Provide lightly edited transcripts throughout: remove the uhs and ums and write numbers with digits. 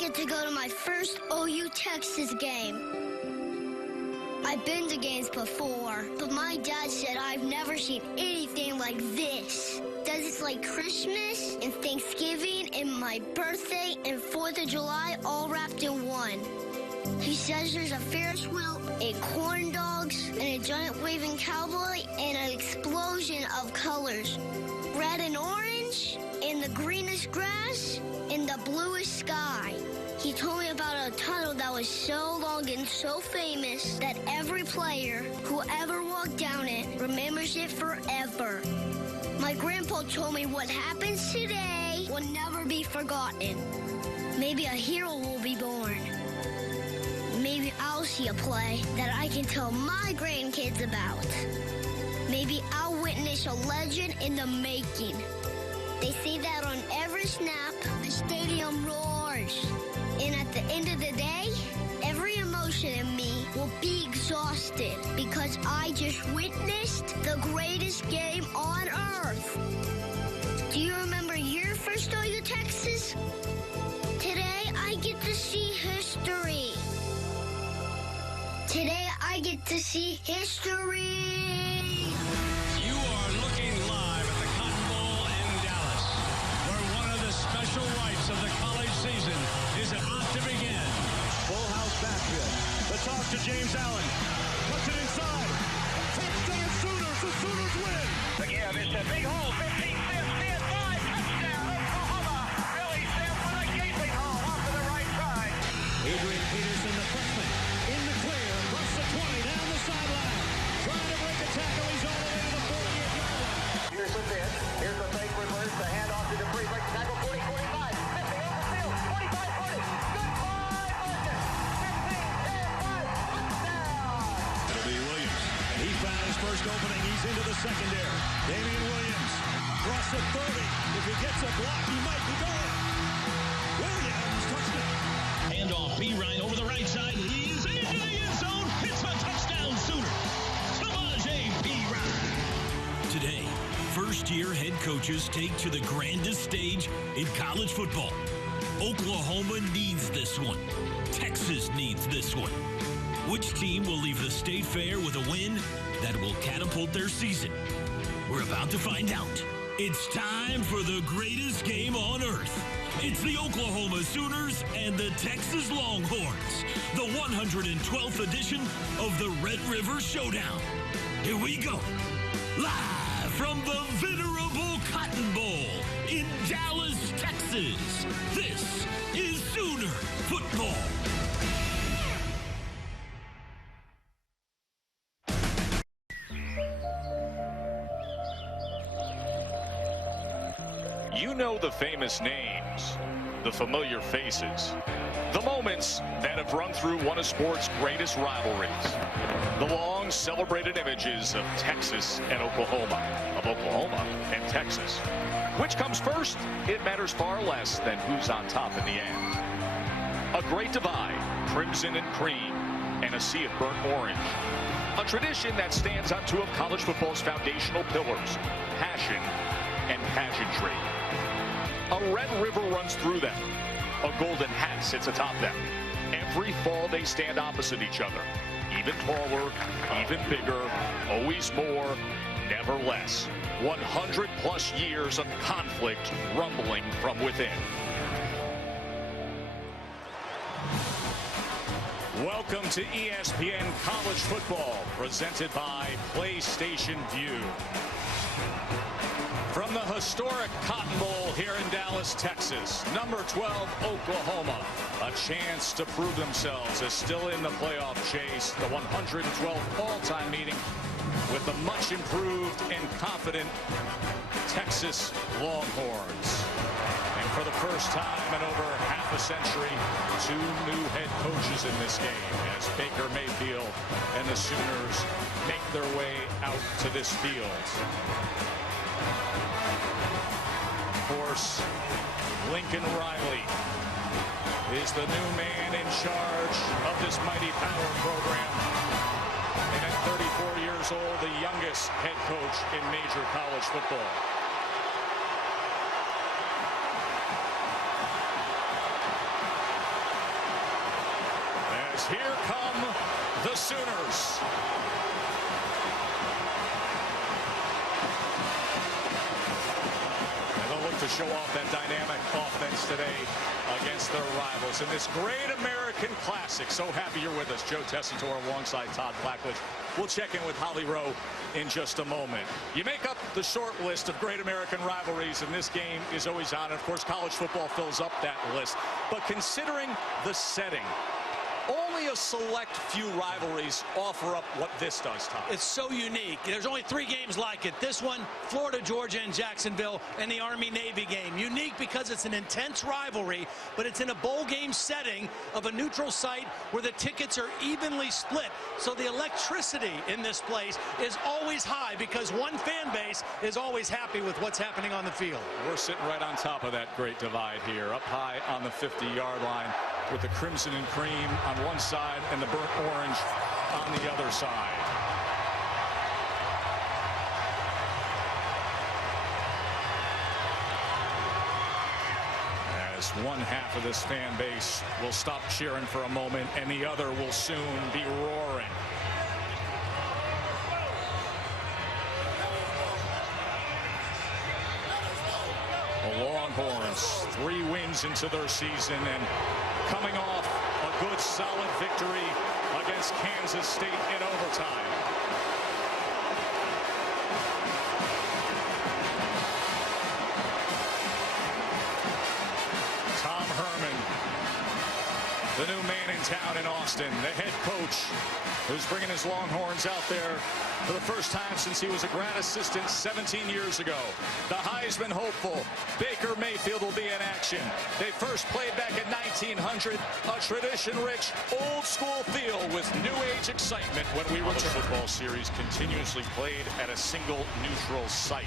get to go to my first OU Texas game. I've been to games before, but my dad said I've never seen anything like this. Deserts like Christmas and Thanksgiving and my birthday and 4th of July all wrapped in one. He says there's a Ferris wheel, a corn dogs, and a giant waving cowboy, and an explosion of colors. Red and orange, and the greenest grass, and the bluest sky. He told me about a tunnel that was so long and so famous that every player who ever walked down it remembers it forever. My grandpa told me what happens today will never be forgotten. Maybe a hero will be born. Maybe I'll see a play that I can tell my grandkids about. Maybe I'll witness a legend in the making. They say that on every snap, the stadium roars. And at the end of the day, every emotion in me will be exhausted because I just witnessed the greatest game on earth. Do you remember your first OU Texas? Today, I get to see history. Today, I get to see history. You are looking live at the Cotton Bowl in Dallas, where one of the special rights of the college season is about to begin. Full house backfield. The toss to James Allen. Puts it inside. Touchdown Sooners. The Sooners win. Again, it's a big hole. 15, 10, 5. Touchdown, Oklahoma. Billy Sims with a gaping hole off to the right side. Adrian Peterson, the freshman, in the clear. Across the 20, down the sideline. Trying to break a tackle. He's all the way to the 48-yard line. Here's the pitch. Here's the fake reverse. The handoff to Dupree. Breaks the tackle. 40, 45. 50 overfield. 45, 40. Goodbye, Marcus. 15, 10, 5. Touchdown. It'll be Williams. And he found his first opening. He's into the secondary. Damian Williams. Across the 30. If he gets a block, he might be going. Williams, touchdown. Handoff, B. Ryan over the right side. He is into the end zone. It's a touchdown Sooner. Samaje P. Ryan. Today, first-year head coaches take to the grandest stage in college football. Oklahoma needs this one. Texas needs this one. Which team will leave the State Fair with a win that will catapult their season? We're about to find out. It's time for the greatest game on earth. It's the Oklahoma Sooners and the Texas Longhorns, the 112th edition of the Red River Showdown. Here we go. Live from the venerable Cotton Bowl in Dallas, Texas. This is Sooner Football. You know the famous names, the familiar faces, the moments that have run through one of sports' greatest rivalries, the long celebrated images of Texas and Oklahoma, of Oklahoma and Texas. Which comes first? It matters far less than who's on top in the end. A great divide, crimson and cream, and a sea of burnt orange. A tradition that stands on two of college football's foundational pillars, passion and pageantry. A red river runs through them. A golden hat sits atop them. Every fall they stand opposite each other. Even taller, even bigger, always more, never less. 100 plus years of conflict rumbling from within. Welcome to ESPN College Football, presented by PlayStation Vue. From the historic Cotton Bowl here in Dallas, Texas, number 12, Oklahoma, a chance to prove themselves as still in the playoff chase, the 112th all-time meeting with the much improved and confident Texas Longhorns. And for the first time in over half a century, two new head coaches in this game as Baker Mayfield and the Sooners make their way out to this field. Of course, Lincoln Riley is the new man in charge of this mighty power program. And at 34 years old, the youngest head coach in major college football. as here come the Sooners. To show off that dynamic offense today against their rivals in this great American classic. So happy you're with us. Joe Tessitore alongside Todd Blackledge. We'll check in with Holly Rowe in just a moment. You make up the short list of great American rivalries, and this game is always on. Of course, college football fills up that list. But considering the setting, only a select few rivalries offer up what this does, Tom. It's so unique. There's only 3 games like it. This one, Florida, Georgia, and Jacksonville, and the Army-Navy game. Unique because it's an intense rivalry, but it's in a bowl game setting of a neutral site where the tickets are evenly split. So the electricity in this place is always high because one fan base is always happy with what's happening on the field. We're sitting right on top of that great divide here, up high on the 50-yard line, with the crimson and cream on one side and the burnt orange on the other side. As one half of this fan base will stop cheering for a moment and the other will soon be roaring. The Longhorns, 3 wins into their season and coming off a good solid victory against Kansas State in overtime. Tom Herman, the new man in town in Austin, the head coach who's bringing his Longhorns out there for the first time since he was a grad assistant 17 years ago. The Heisman hopeful, Baker Mayfield, will be in action. They first played back in 1900, a tradition-rich, old-school field with new-age excitement when we were. The football series continuously played at a single neutral site.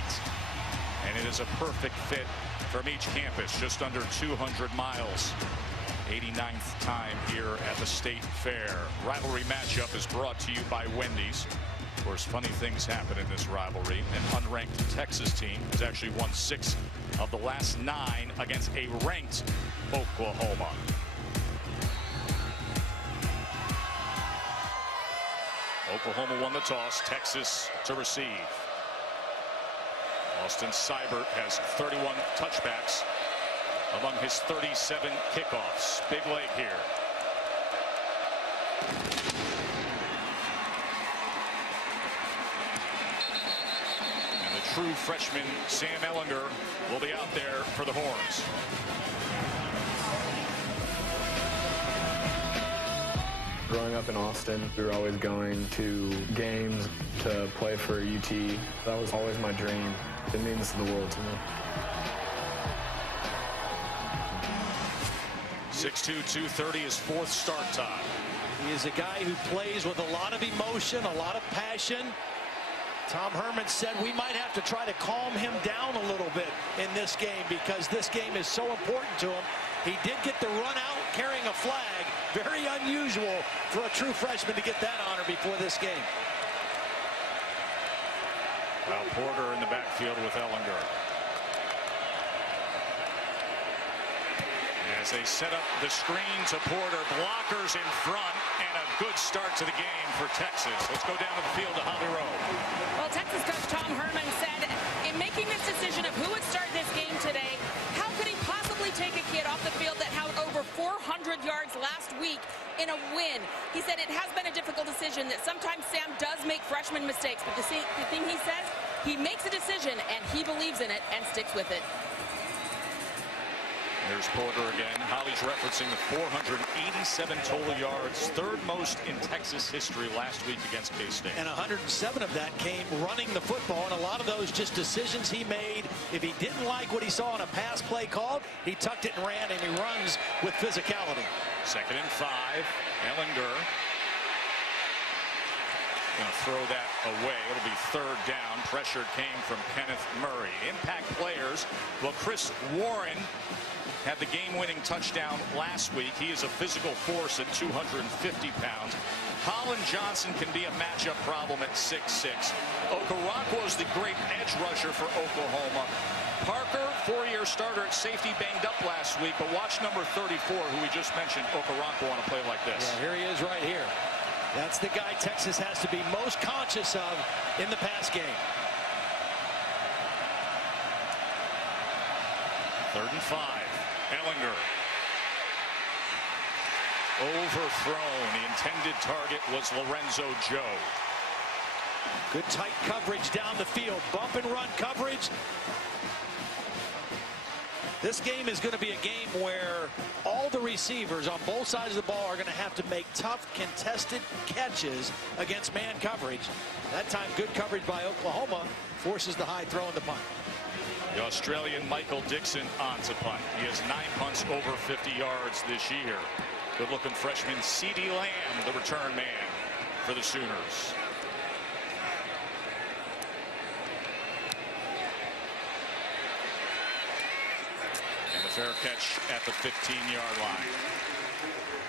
And it is a perfect fit from each campus, just under 200 miles. 89th time here at the State Fair. Rivalry matchup is brought to you by Wendy's. Of course, funny things happen in this rivalry. An unranked Texas team has actually won 6 of the last 9 against a ranked Oklahoma. Oklahoma won the toss, Texas to receive. Austin Seibert has 31 touchbacks among his 37 kickoffs. Big leg here. And the true freshman Sam Ehlinger will be out there for the Horns. Growing up in Austin, we were always going to games to play for UT. That was always my dream. It means the world to me. 6'2", 230, his 4th start time. He is a guy who plays with a lot of emotion, a lot of passion. Tom Herman said we might have to try to calm him down a little bit in this game because this game is so important to him. He did get the run out carrying a flag. Very unusual for a true freshman to get that honor before this game. Well, Porter in the backfield with Ehlinger. As they set up the screen to Porter, blockers in front, and a good start to the game for Texas. Let's go down to the field to Holly Rowe. Well, Texas coach Tom Herman said in making this decision of who would start this game today, how could he possibly take a kid off the field that had over 400 yards last week in a win? He said it has been a difficult decision, that sometimes Sam does make freshman mistakes, but the thing he says, he makes a decision and he believes in it and sticks with it. There's Porter again. Holly's referencing the 487 total yards, 3rd most in Texas history last week against K-State. And 107 of that came running the football, and a lot of those just decisions he made. If he didn't like what he saw on a pass play called, he tucked it and ran, and he runs with physicality. 2nd and 5. Ehlinger going to throw that away. It'll be 3rd down. Pressure came from Kenneth Murray. Impact players. Well, Chris Warren had the game-winning touchdown last week. He is a physical force at 250 pounds. Colin Johnson can be a matchup problem at 6'6". Okoronkwo is the great edge rusher for Oklahoma. Parker, 4-year starter at safety, banged up last week, but watch number 34, who we just mentioned, Okoronkwo, on a play like this. Yeah, here he is right here. That's the guy Texas has to be most conscious of in the pass game. 3rd and 5. Ehlinger. Overthrown. The intended target was Lorenzo Joe. Good tight coverage down the field. Bump and run coverage. This game is going to be a game where all the receivers on both sides of the ball are going to have to make tough contested catches against man coverage. That time, good coverage by Oklahoma forces the high throw in the punt. The Australian Michael Dixon on to punt. He has 9 punts over 50 yards this year. Good-looking freshman CeeDee Lamb, the return man for the Sooners. And the fair catch at the 15-yard line.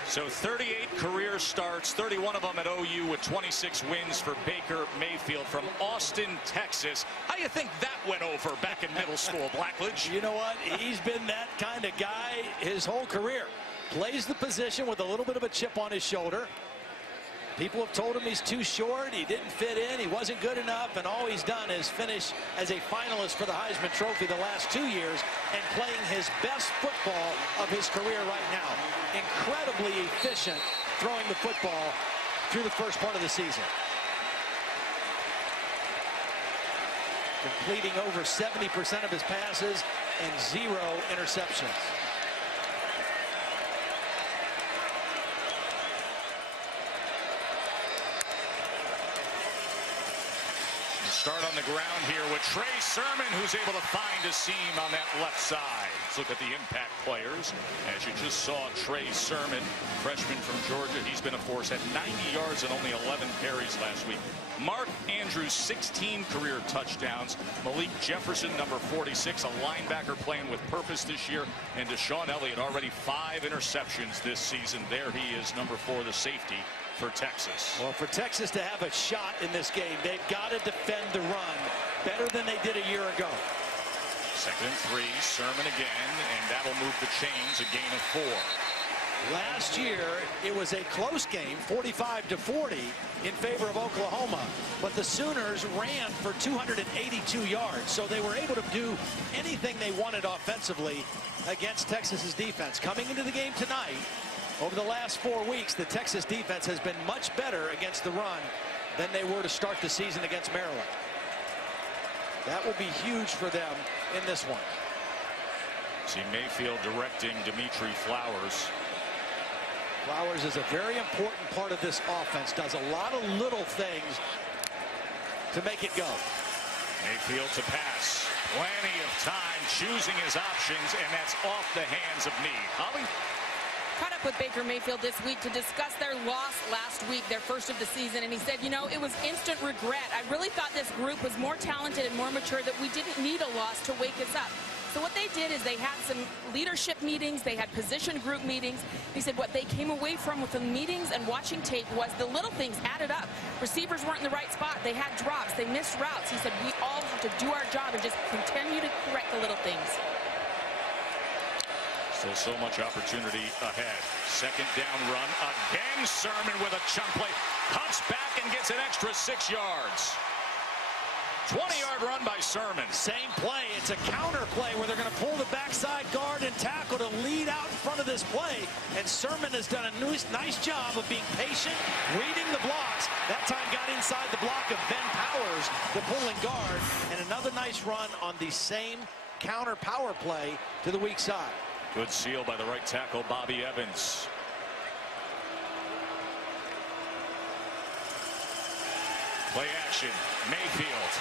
So 38 career starts, 31 of them at OU, with 26 wins for Baker Mayfield from Austin, Texas. How do you think that went over back in middle school, Blackledge? You know what? He's been that kind of guy his whole career. Plays the position with a little bit of a chip on his shoulder. People have told him he's too short, he didn't fit in, he wasn't good enough, and all he's done is finish as a finalist for the Heisman Trophy the last 2 years and playing his best football of his career right now. Incredibly efficient throwing the football through the first part of the season. Completing over 70% of his passes and 0 interceptions. Start on the ground here with Trey Sermon, who's able to find a seam on that left side. Let's look at the impact players. As you just saw, Trey Sermon, freshman from Georgia. He's been a force, had 90 yards and only 11 carries last week. Mark Andrews, 16 career touchdowns. Malik Jefferson, number 46, a linebacker playing with purpose this year. And Deshaun Elliott, already 5 interceptions this season. There he is, number 4, the safety for Texas. Well, for Texas to have a shot in this game, they've got to defend the run better than they did a year ago. 2nd and 3, Sermon again, and that'll move the chains, a gain of 4. Last year, it was a close game, 45-40 in favor of Oklahoma, but the Sooners ran for 282 yards, so they were able to do anything they wanted offensively against Texas's defense. Coming into the game tonight, over the last 4 weeks, the Texas defense has been much better against the run than they were to start the season against Maryland. That will be huge for them in this one. See Mayfield directing Dimitri Flowers. Flowers is a very important part of this offense. Does a lot of little things to make it go. Mayfield to pass. Plenty of time choosing his options, and that's off the hands of Meade. Holly? Caught up with Baker Mayfield this week to discuss their loss last week, their first of the season, and he said, you know, it was instant regret. I really thought this group was more talented and more mature, that we didn't need a loss to wake us up. So what they did is they had some leadership meetings, they had position group meetings. He said what they came away from with the meetings and watching tape was the little things added up. Receivers weren't in the right spot, they had drops, they missed routes. He said we all have to do our job and just continue to correct the little things. Still so much opportunity ahead. 2nd down run. Again, Sermon with a chunk play. Cuts back and gets an extra 6 yards. 20-yard run by Sermon. Same play. It's a counter play where they're going to pull the backside guard and tackle to lead out in front of this play. And Sermon has done a nice job of being patient, reading the blocks. That time got inside the block of Ben Powers, the pulling guard. And another nice run on the same counter power play to the weak side. Good seal by the right tackle, Bobby Evans. Play action, Mayfield.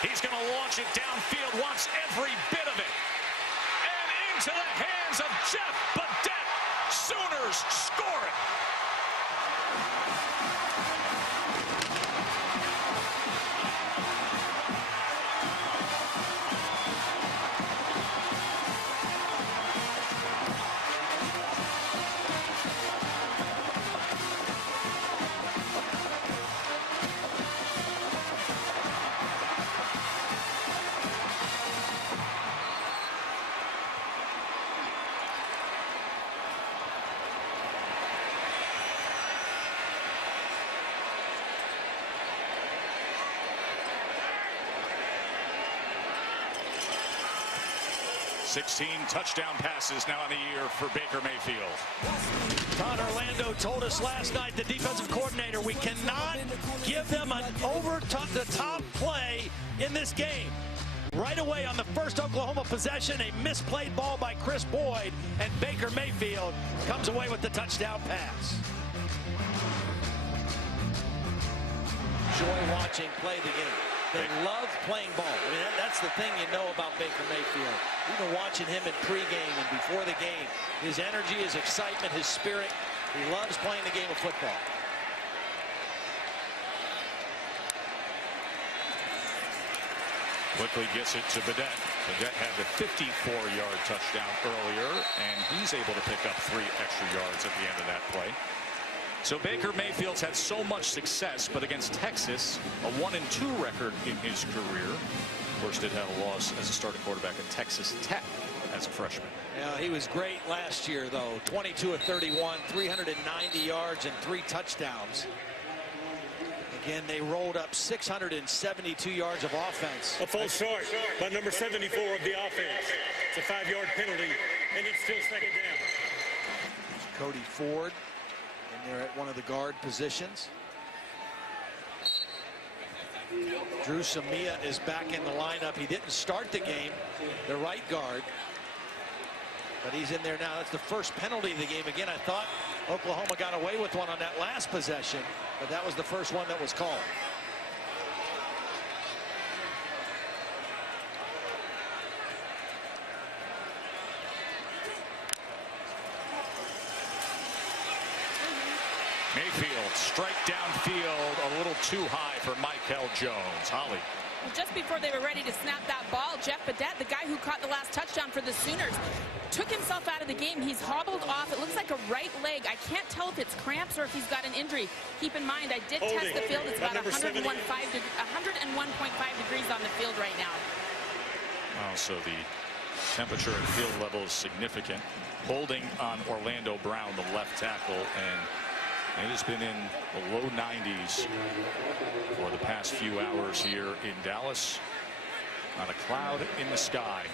He's going to launch it downfield, wants every bit of it. And into the hands of Jeff Badet. Sooners score it. 16 touchdown passes now in the year for Baker Mayfield. Todd Orlando told us last night, the defensive coordinator, we cannot give them an over-the-top play in this game. Right away on the first Oklahoma possession, a misplayed ball by Chris Boyd, and Baker Mayfield comes away with the touchdown pass. Joy watching play the game. They love playing ball. I mean, that's the thing you know about Baker Mayfield. Even watching him in pregame and before the game, his energy, his excitement, his spirit. He loves playing the game of football. Quickly gets it to Badette. Badette had the 54-yard touchdown earlier, and he's able to pick up 3 extra yards at the end of that play. So Baker Mayfield's had so much success, but against Texas, a 1-2 record in his career. Of course, did have a loss as a starting quarterback at Texas Tech as a freshman. Yeah, he was great last year, though. 22 of 31, 390 yards and 3 touchdowns. Again, they rolled up 672 yards of offense. A false start by number 74 of the offense. It's a 5-yard penalty, and it's still second down. Cody Ford in there at one of the guard positions. Drew Samia is back in the lineup. He didn't start the game, the right guard, but he's in there now. That's the first penalty of the game. Again, I thought Oklahoma got away with one on that last possession, but that was the first one that was called. Mayfield strike downfield a little too high for Michael Jones. Holly. Just before they were ready to snap that ball, Jeff Badette, the guy who caught the last touchdown for the Sooners, took himself out of the game. He's hobbled off. It looks like a right leg. I can't tell if it's cramps or if he's got an injury. Keep in mind, I did test the field. It's about 101.5 degrees on the field right now. Oh, so the temperature and field level is significant. Holding on Orlando Brown, the left tackle, and it has been in the low 90s for the past few hours here in Dallas. Not a cloud in the sky.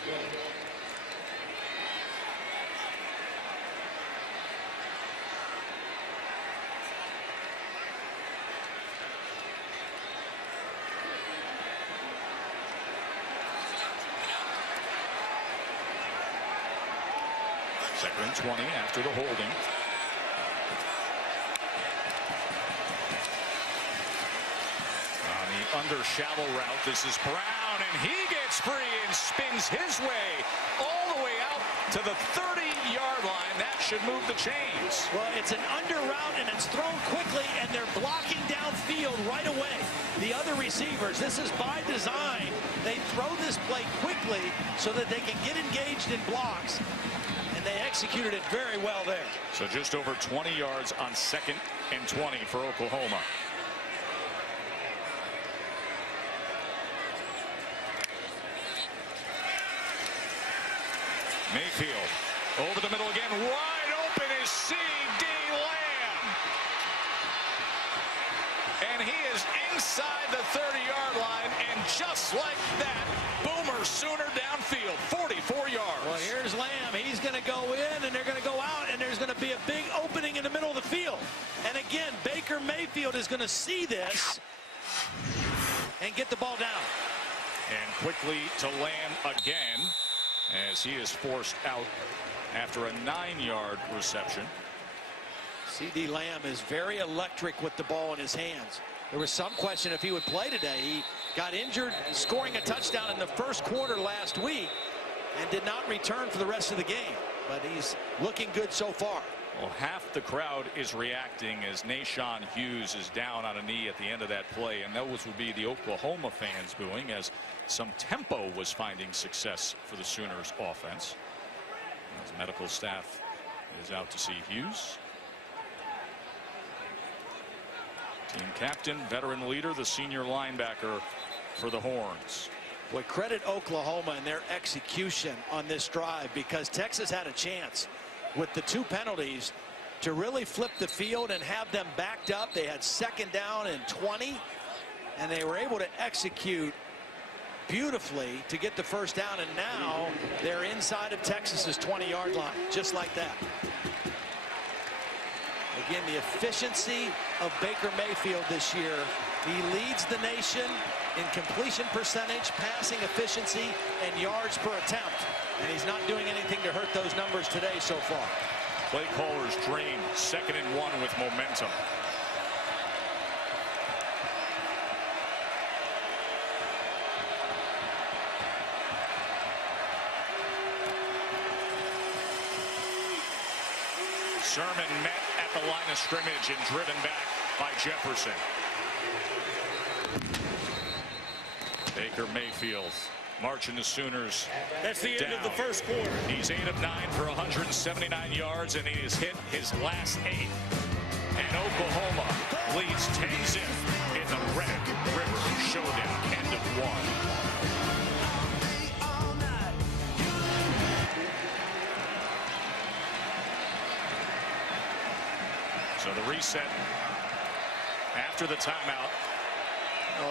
Second and 20 after the holding. Under shallow route, this is Brown, and he gets free and spins his way all the way out to the 30-yard line. That should move the chains. Well, it's an under route, and it's thrown quickly, and they're blocking downfield right away. The other receivers, this is by design. They throw this play quickly so that they can get engaged in blocks, and they executed it very well there. So just over 20 yards on 2nd and 20 for Oklahoma. Mayfield over the middle again. Wide open is C.D. Lamb. And he is inside the 30-yard line. And just like that, Boomer Sooner downfield, 44 yards. Well, here's Lamb. He's going to go in, and they're going to go out, and there's going to be a big opening in the middle of the field. And again, Baker Mayfield is going to see this and get the ball down. And quickly to Lamb again, as he is forced out after a 9-yard reception. C.D. Lamb is very electric with the ball in his hands. There was some question if he would play today. He got injured scoring a touchdown in the first quarter last week and did not return for the rest of the game. But he's looking good so far. Well, half the crowd is reacting as Nashawn Hughes is down on a knee at the end of that play, and those would be the Oklahoma fans booing as some tempo was finding success for the Sooners offense. As medical staff is out to see Hughes. Team captain, veteran leader, the senior linebacker for the Horns. Boy, credit Oklahoma and their execution on this drive, because Texas had a chance with the 2 penalties to really flip the field and have them backed up. They had 2nd down and 20, and they were able to execute beautifully to get the first down, and now they're inside of Texas's 20-yard line, just like that. Again, the efficiency of Baker Mayfield this year. He leads the nation in completion percentage, passing efficiency, and yards per attempt. And he's not doing anything to hurt those numbers today so far. Play caller's dream, 2nd and 1 with momentum. Sermon met at the line of scrimmage and driven back by Jefferson. Baker Mayfield marching the Sooners. That's the end down. of the first quarter. He's 8 of 9 for 179 yards, and he has hit his last 8. And Oklahoma leads 10-0 in the Red River Showdown. End of 1. So the reset after the timeout.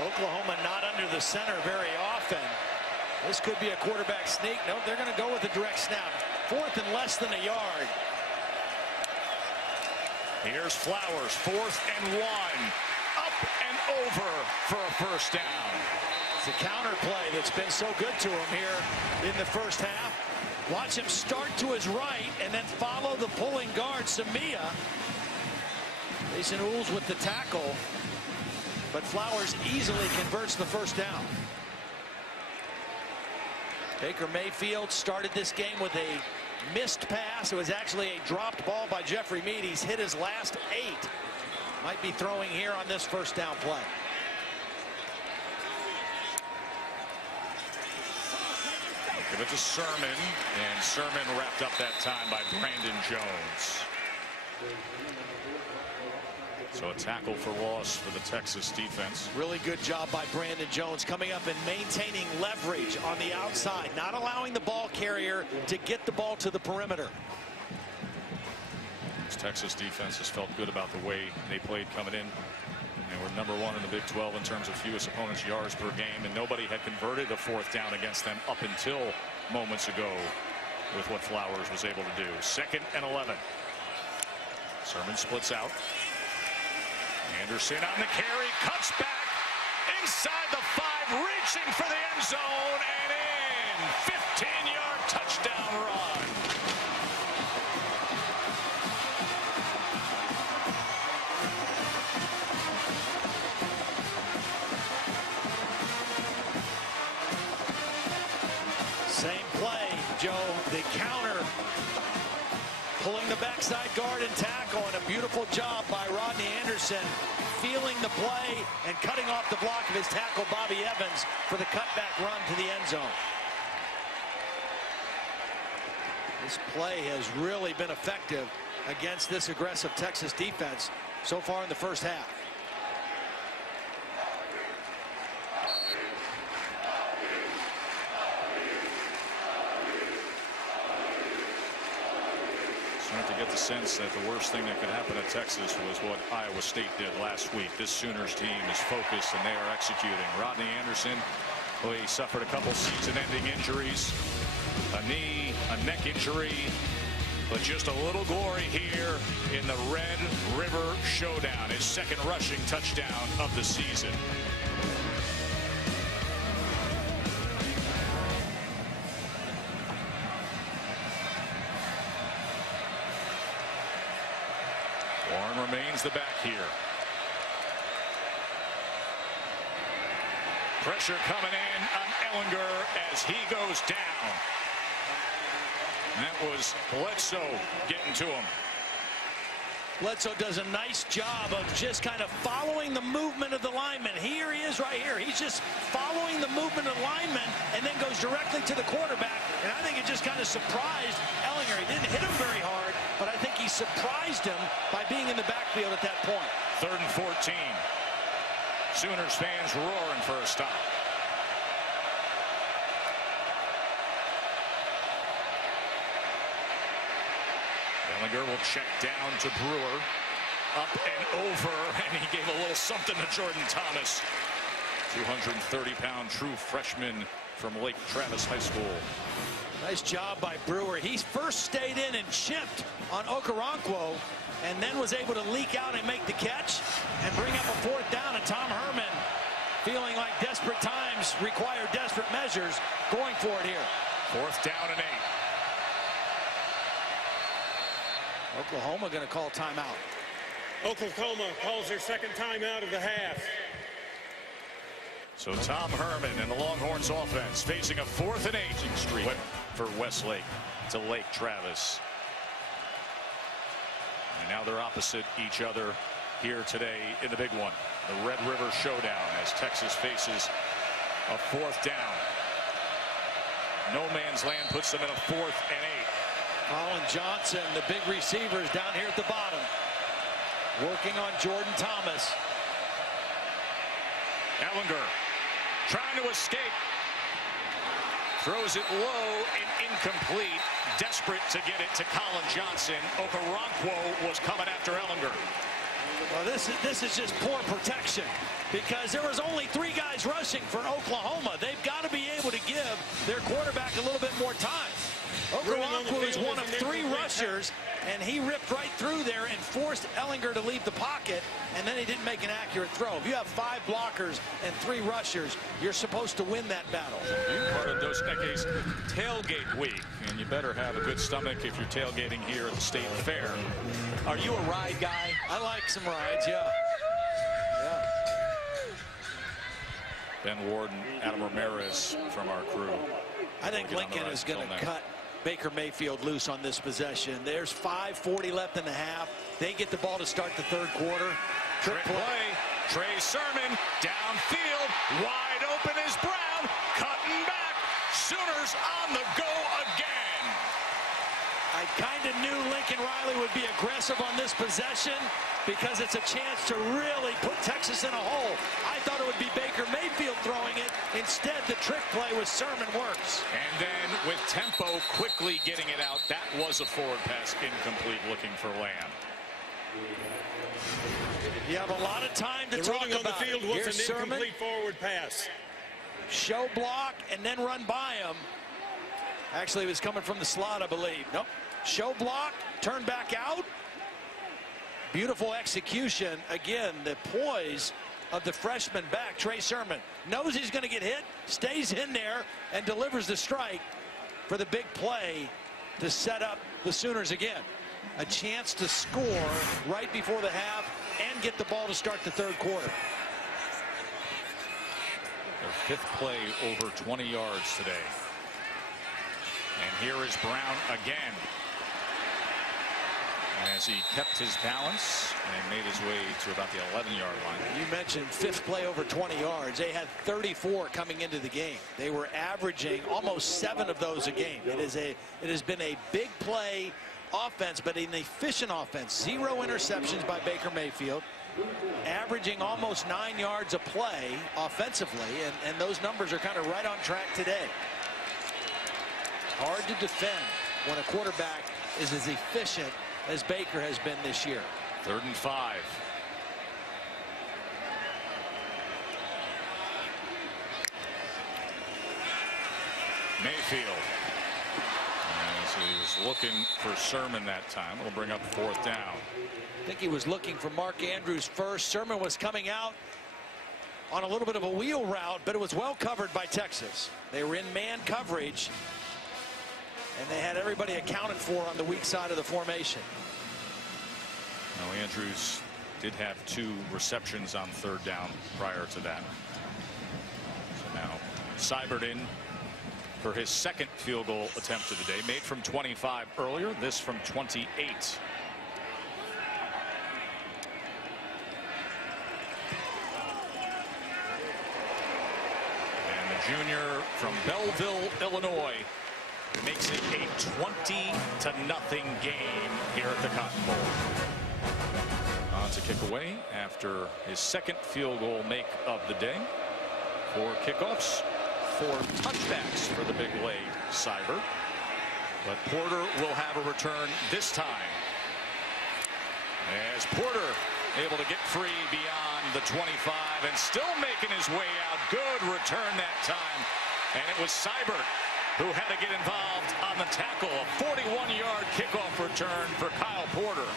Oklahoma not under the center very often. This could be a quarterback sneak. No, they're going to go with the direct snap. 4th and less than a yard. Here's Flowers, 4th and 1. Up and over for a first down. It's a counter play that's been so good to him here in the first half. Watch him start to his right and then follow the pulling guard, Samia. Jason Ools with the tackle, but Flowers easily converts the first down. Baker Mayfield started this game with a missed pass. It was actually a dropped ball by Jeffrey Mead. He's hit his last 8. Might be throwing here on this first down play. Give it to Sermon, and Sermon wrapped up that time by Brandon Jones. So a tackle for loss for the Texas defense. Really good job by Brandon Jones coming up and maintaining leverage on the outside, not allowing the ball carrier to get the ball to the perimeter. This Texas defense has felt good about the way they played coming in. They were number 1 in the Big 12 in terms of fewest opponents' yards per game, and nobody had converted a 4th down against them up until moments ago with what Flowers was able to do. 2nd and 11. Sermon splits out. Anderson on the carry, cuts back inside the 5, reaching for the end zone and in. 15-yard touchdown run. Same play, Joe. The counter, pulling the backside guard and tackle, and a beautiful job by Rodney Anderson, feeling the play and cutting off the block of his tackle, Bobby Evans, for the cutback run to the end zone. This play has really been effective against this aggressive Texas defense so far in the first half. To get the sense that the worst thing that could happen at Texas was what Iowa State did last week. This Sooners team is focused and they are executing. Rodney Anderson, well, he suffered a couple season-ending injuries, a knee, a neck injury, but just a little glory here in the Red River Showdown. His 2nd rushing touchdown of the season. Warren remains the back here. Pressure coming in on Ehlinger as he goes down. That was Bledsoe getting to him. Bledsoe does a nice job of just kind of following the movement of the lineman. Here he is right here. He's just following the movement of the lineman and then goes directly to the quarterback. And I think it just kind of surprised Ehlinger. He didn't hit him very hard, but I think he surprised him by being in the backfield at that point. 3rd and 14. Sooners fans roaring for a stop. Ehlinger will check down to Brewer. Up and over, and he gave a little something to Jordan Thomas 230-pound true freshman from Lake Travis High School. Nice job by Brewer. He first stayed in and chipped on Okoronkwo and then was able to leak out and make the catch and bring up a 4th down. And Tom Herman, feeling like desperate times require desperate measures, going for it here. 4th down and 8. Oklahoma going to call timeout. Oklahoma calls their second timeout of the half. So Tom Herman and the Longhorns offense facing a 4th and 8 streak for Westlake to Lake Travis. And now they're opposite each other here today in the big one. The Red River Showdown as Texas faces a 4th down. No man's land puts them in a 4th and 8. Colin Johnson, the big receivers down here at the bottom, working on Jordan Thomas. Ellinger trying to escape. Throws it low and incomplete. Desperate to get it to Colin Johnson. Okoronkwo was coming after Ellinger. Well, this is just poor protection because there was only 3 guys rushing for Oklahoma. They've got to be able to give their quarterback a little bit more time. Okoronkwo is one of 3 rushers, and he ripped right through there and forced Ellinger to leave the pocket, and then he didn't make an accurate throw. If you have 5 blockers and 3 rushers, you're supposed to win that battle. Part of Dos Equis tailgate week, and you better have a good stomach if you're tailgating here at the State Fair. Are you a ride guy? I like some rides, yeah. Ben Warden, Adam Ramirez from our crew. I think Lincoln is going to cut Baker Mayfield loose on this possession. There's 5:40 left in the half. They get the ball to start the 3rd quarter. Trick play. Trey Sermon downfield. Wide open is Brown. Cutting back. Sooners on the go again. I kind of knew Lincoln Riley would be aggressive on this possession because it's a chance to really put Texas in a hole. I thought it would be Baker Mayfield throwing it. Instead, the trick play with Sermon works. And then with tempo quickly getting it out, that was a forward pass incomplete, looking for Lamb. You have a lot of time to the talk running about. On the field was an incomplete forward pass. Show block and then run by him. Actually, it was coming from the slot, I believe. Nope. Show block, turn back out. Beautiful execution. Again, the poise of the freshman back, Trey Sermon. Knows he's going to get hit, stays in there, and delivers the strike for the big play to set up the Sooners again. A chance to score right before the half and get the ball to start the 3rd quarter. Their 5th play over 20 yards today. And here is Brown again, as he kept his balance and made his way to about the 11-yard line. You mentioned 5th play over 20 yards. They had 34 coming into the game. They were averaging almost 7 of those a game. It has been a big play offense, but an efficient offense. 0 interceptions by Baker Mayfield, averaging almost 9 yards a play offensively, and those numbers are kind of right on track today. Hard to defend when a quarterback is as efficient as Baker has been this year. 3rd and 5. Mayfield. As he was looking for Sermon that time. We'll bring up 4th down. I think he was looking for Mark Andrews first. Sermon was coming out on a little bit of a wheel route, but it was well covered by Texas. They were in man coverage, and they had everybody accounted for on the weak side of the formation. Now, Andrews did have 2 receptions on 3rd down prior to that. So now Seibert in for his 2nd field goal attempt of the day, made from 25 earlier, this from 28. And the junior from Belleville, Illinois, makes it a 20-0 game here at the Cotton Bowl. On to kick away after his 2nd field goal make of the day. 4 kickoffs, 4 touchbacks for the big leg Seibert. But Porter will have a return this time, as Porter able to get free beyond the 25 and still making his way out. Good return that time. And it was Seibert who had to get involved on the tackle. A 41-yard kickoff return for Kyle Porter.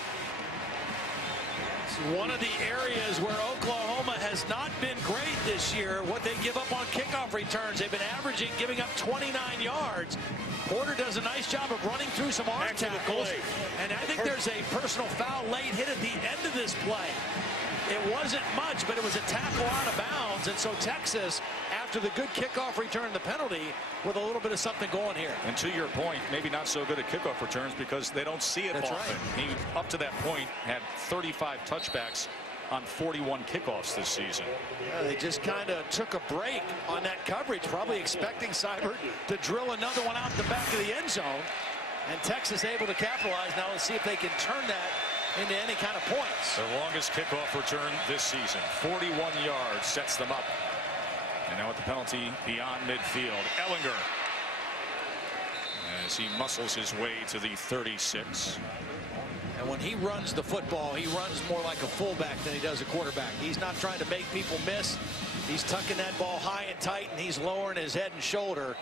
It's one of the areas where Oklahoma has not been great this year. What they give up on kickoff returns, they've been averaging giving up 29 yards. Porter does a nice job of running through some arm tackles. And I think there's a personal foul late hit at the end of this play. It wasn't much, but it was a tackle out of bounds. And so Texas, after the good kickoff return, the penalty, with a little bit of something going here. And to your point, maybe not so good at kickoff returns because they don't see it often. Right. He, up to that point, had 35 touchbacks on 41 kickoffs this season. Yeah, they just kind of took a break on that coverage, probably expecting Seibert to drill another one out the back of the end zone. And Texas able to capitalize. Now let's see if they can turn that into any kind of points. Their longest kickoff return this season, 41 yards, sets them up. And now with the penalty beyond midfield, Ehlinger, as he muscles his way to the 36. And when he runs the football, he runs more like a fullback than he does a quarterback. He's not trying to make people miss. He's tucking that ball high and tight, and he's lowering his head and shoulder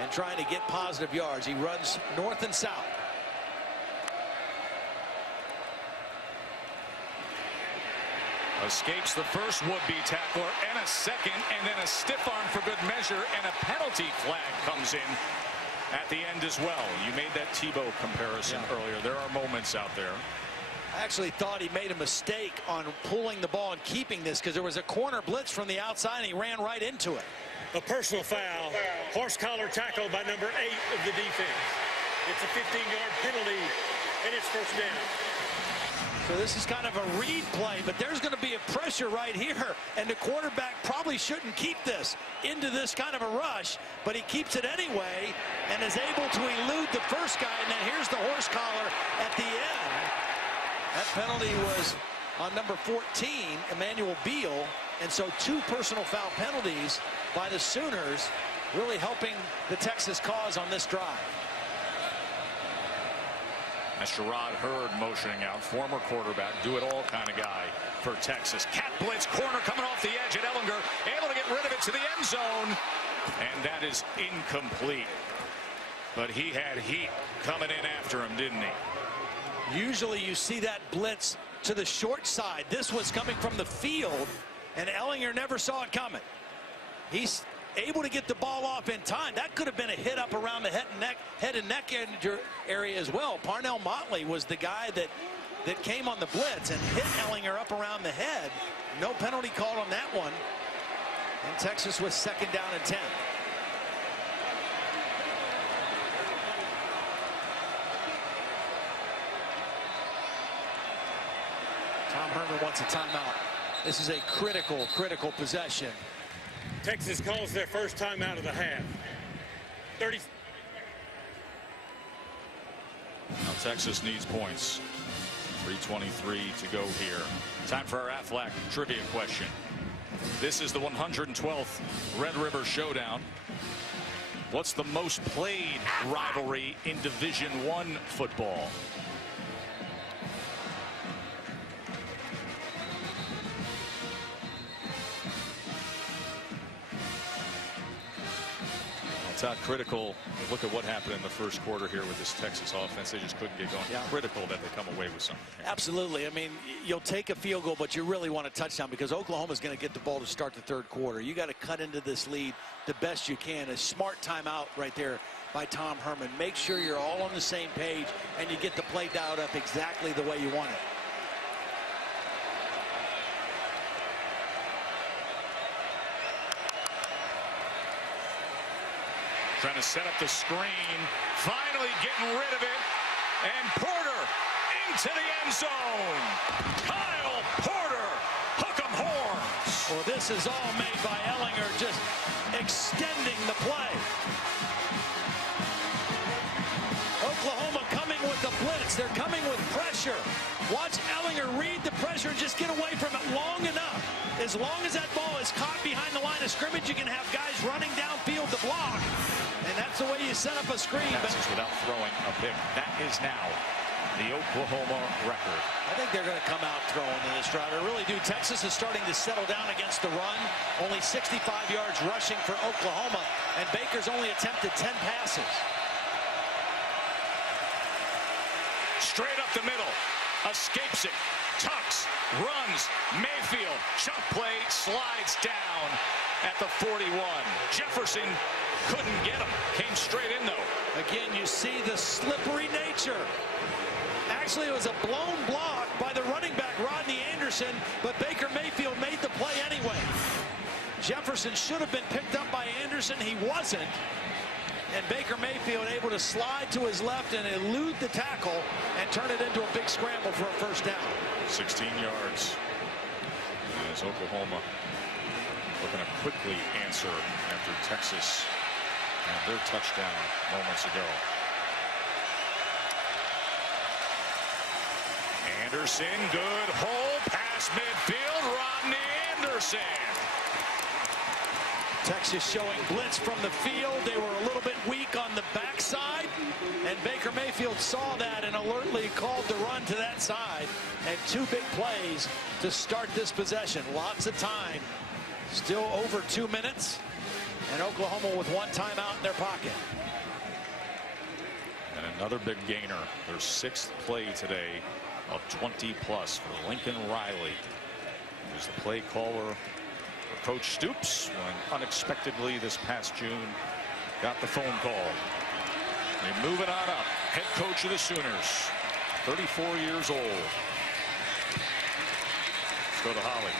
and trying to get positive yards. He runs north and south. Escapes the first would-be tackler and a second, and then a stiff arm for good measure, and a penalty flag comes in at the end as well. You made that Tebow comparison earlier. There are moments out there. I actually thought he made a mistake on pulling the ball and keeping this because there was a corner blitz from the outside and he ran right into it. A personal foul. Horse collar tackle by number 8 of the defense. It's a 15-yard penalty, and it's first down. So this is kind of a read play, but there's going to be a pressure right here, and the quarterback probably shouldn't keep this into this kind of a rush, but he keeps it anyway and is able to elude the first guy, and then here's the horse collar at the end. That penalty was on number 14, Emmanuel Beal, and so 2 personal foul penalties by the Sooners, really helping the Texas cause on this drive. That's Sherrod Hurd motioning out, former quarterback, do-it-all kind of guy for Texas. Cat blitz, corner coming off the edge at Ehlinger, able to get rid of it to the end zone, and that is incomplete. But he had heat coming in after him, didn't he? Usually you see that blitz to the short side. This was coming from the field, and Ehlinger never saw it coming. He's able to get the ball off in time. That could have been a hit up around the head and neck area as well. Parnell Motley was the guy that came on the blitz and hit Ehlinger up around the head. No penalty called on that one. And Texas was 2nd down and 10. Tom Herman wants a timeout. This is a critical possession. Texas calls their first timeout of the half. 30. Now Texas needs points. 3:23 to go here. Time for our Aflac trivia question. This is the 112th Red River Showdown. What's the most played rivalry in Division I football? How critical, look at what happened in the first quarter here with this Texas offense. They just couldn't get going. Yeah. Critical that they come away with something. Absolutely. I mean, you'll take a field goal, but you really want a touchdown because Oklahoma's going to get the ball to start the third quarter. You got to cut into this lead the best you can. A smart timeout right there by Tom Herman. Make sure you're all on the same page and you get the play dialed up exactly the way you want it. Trying to set up the screen, finally getting rid of it, and Porter into the end zone. Kyle Porter, hook 'em horns. Well, this is all made by Ehlinger, just extending the play. Oklahoma coming with the blitz. They're coming with pressure. Watch Ehlinger read the pressure and just get away from it long enough. As long as that ball is caught behind the line of scrimmage, you can have guys running downfield to block. And that's the way you set up a screen. Passes without throwing a pick. That is now the Oklahoma record. I think they're going to come out throwing in this drive. I really do. Texas is starting to settle down against the run. Only 65 yards rushing for Oklahoma, and Baker's only attempted 10 passes. Straight up the middle. Escapes it. Tucks. Runs. Mayfield. Chunk play. Slides down at the 41. Jefferson couldn't get him. Came straight in, though. Again, you see the slippery nature. Actually, it was a blown block by the running back, Rodney Anderson, but Baker Mayfield made the play anyway. Jefferson should have been picked up by Anderson. He wasn't. And Baker Mayfield able to slide to his left and elude the tackle and turn it into a big scramble for a first down. 16 yards. As Oklahoma looking to quickly answer after Texas had their touchdown moments ago. Anderson, good hole, past midfield, Rodney Anderson. Texas showing blitz from the field. They were a little bit weak on the backside, and Baker Mayfield saw that and alertly called the run to that side. And 2 big plays to start this possession. Lots of time. Still over 2 minutes, and Oklahoma with 1 timeout in their pocket. And another big gainer. Their 6th play today of 20 plus for Lincoln Riley, who's the play caller for Coach Stoops when unexpectedly this past June got the phone call. They're moving on up. Head coach of the Sooners, 34 years old. Let's go to Holly.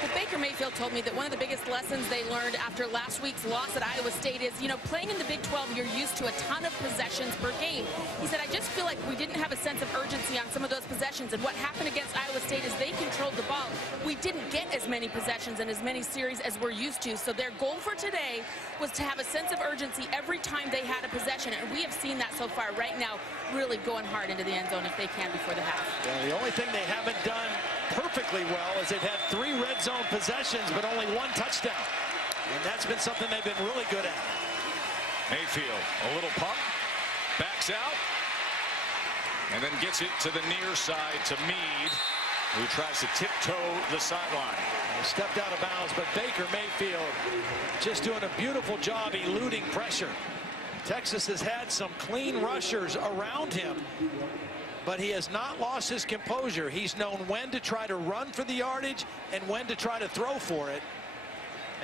Well, Baker Mayfield told me that one of the biggest lessons they learned after last week's loss at Iowa State is, playing in the Big 12, you're used to a ton of possessions per game. He said, I just feel like we didn't have a sense of urgency on some of those possessions. And what happened against Iowa State is they controlled the ball. We didn't get as many possessions and as many series as we're used to. So their goal for today was to have a sense of urgency every time they had a possession. And we have seen that so far right now, really going hard into the end zone if they can before the half. Yeah, the only thing they haven't done perfectly well is they've had 3 red zone possessions, but only 1 touchdown. And that's been something they've been really good at. Mayfield, a little pump, backs out, and then gets it to the near side to Meade, who tries to tiptoe the sideline. Stepped out of bounds, but Baker Mayfield just doing a beautiful job eluding pressure. Texas has had some clean rushers around him, but he has not lost his composure. He's known when to try to run for the yardage and when to try to throw for it,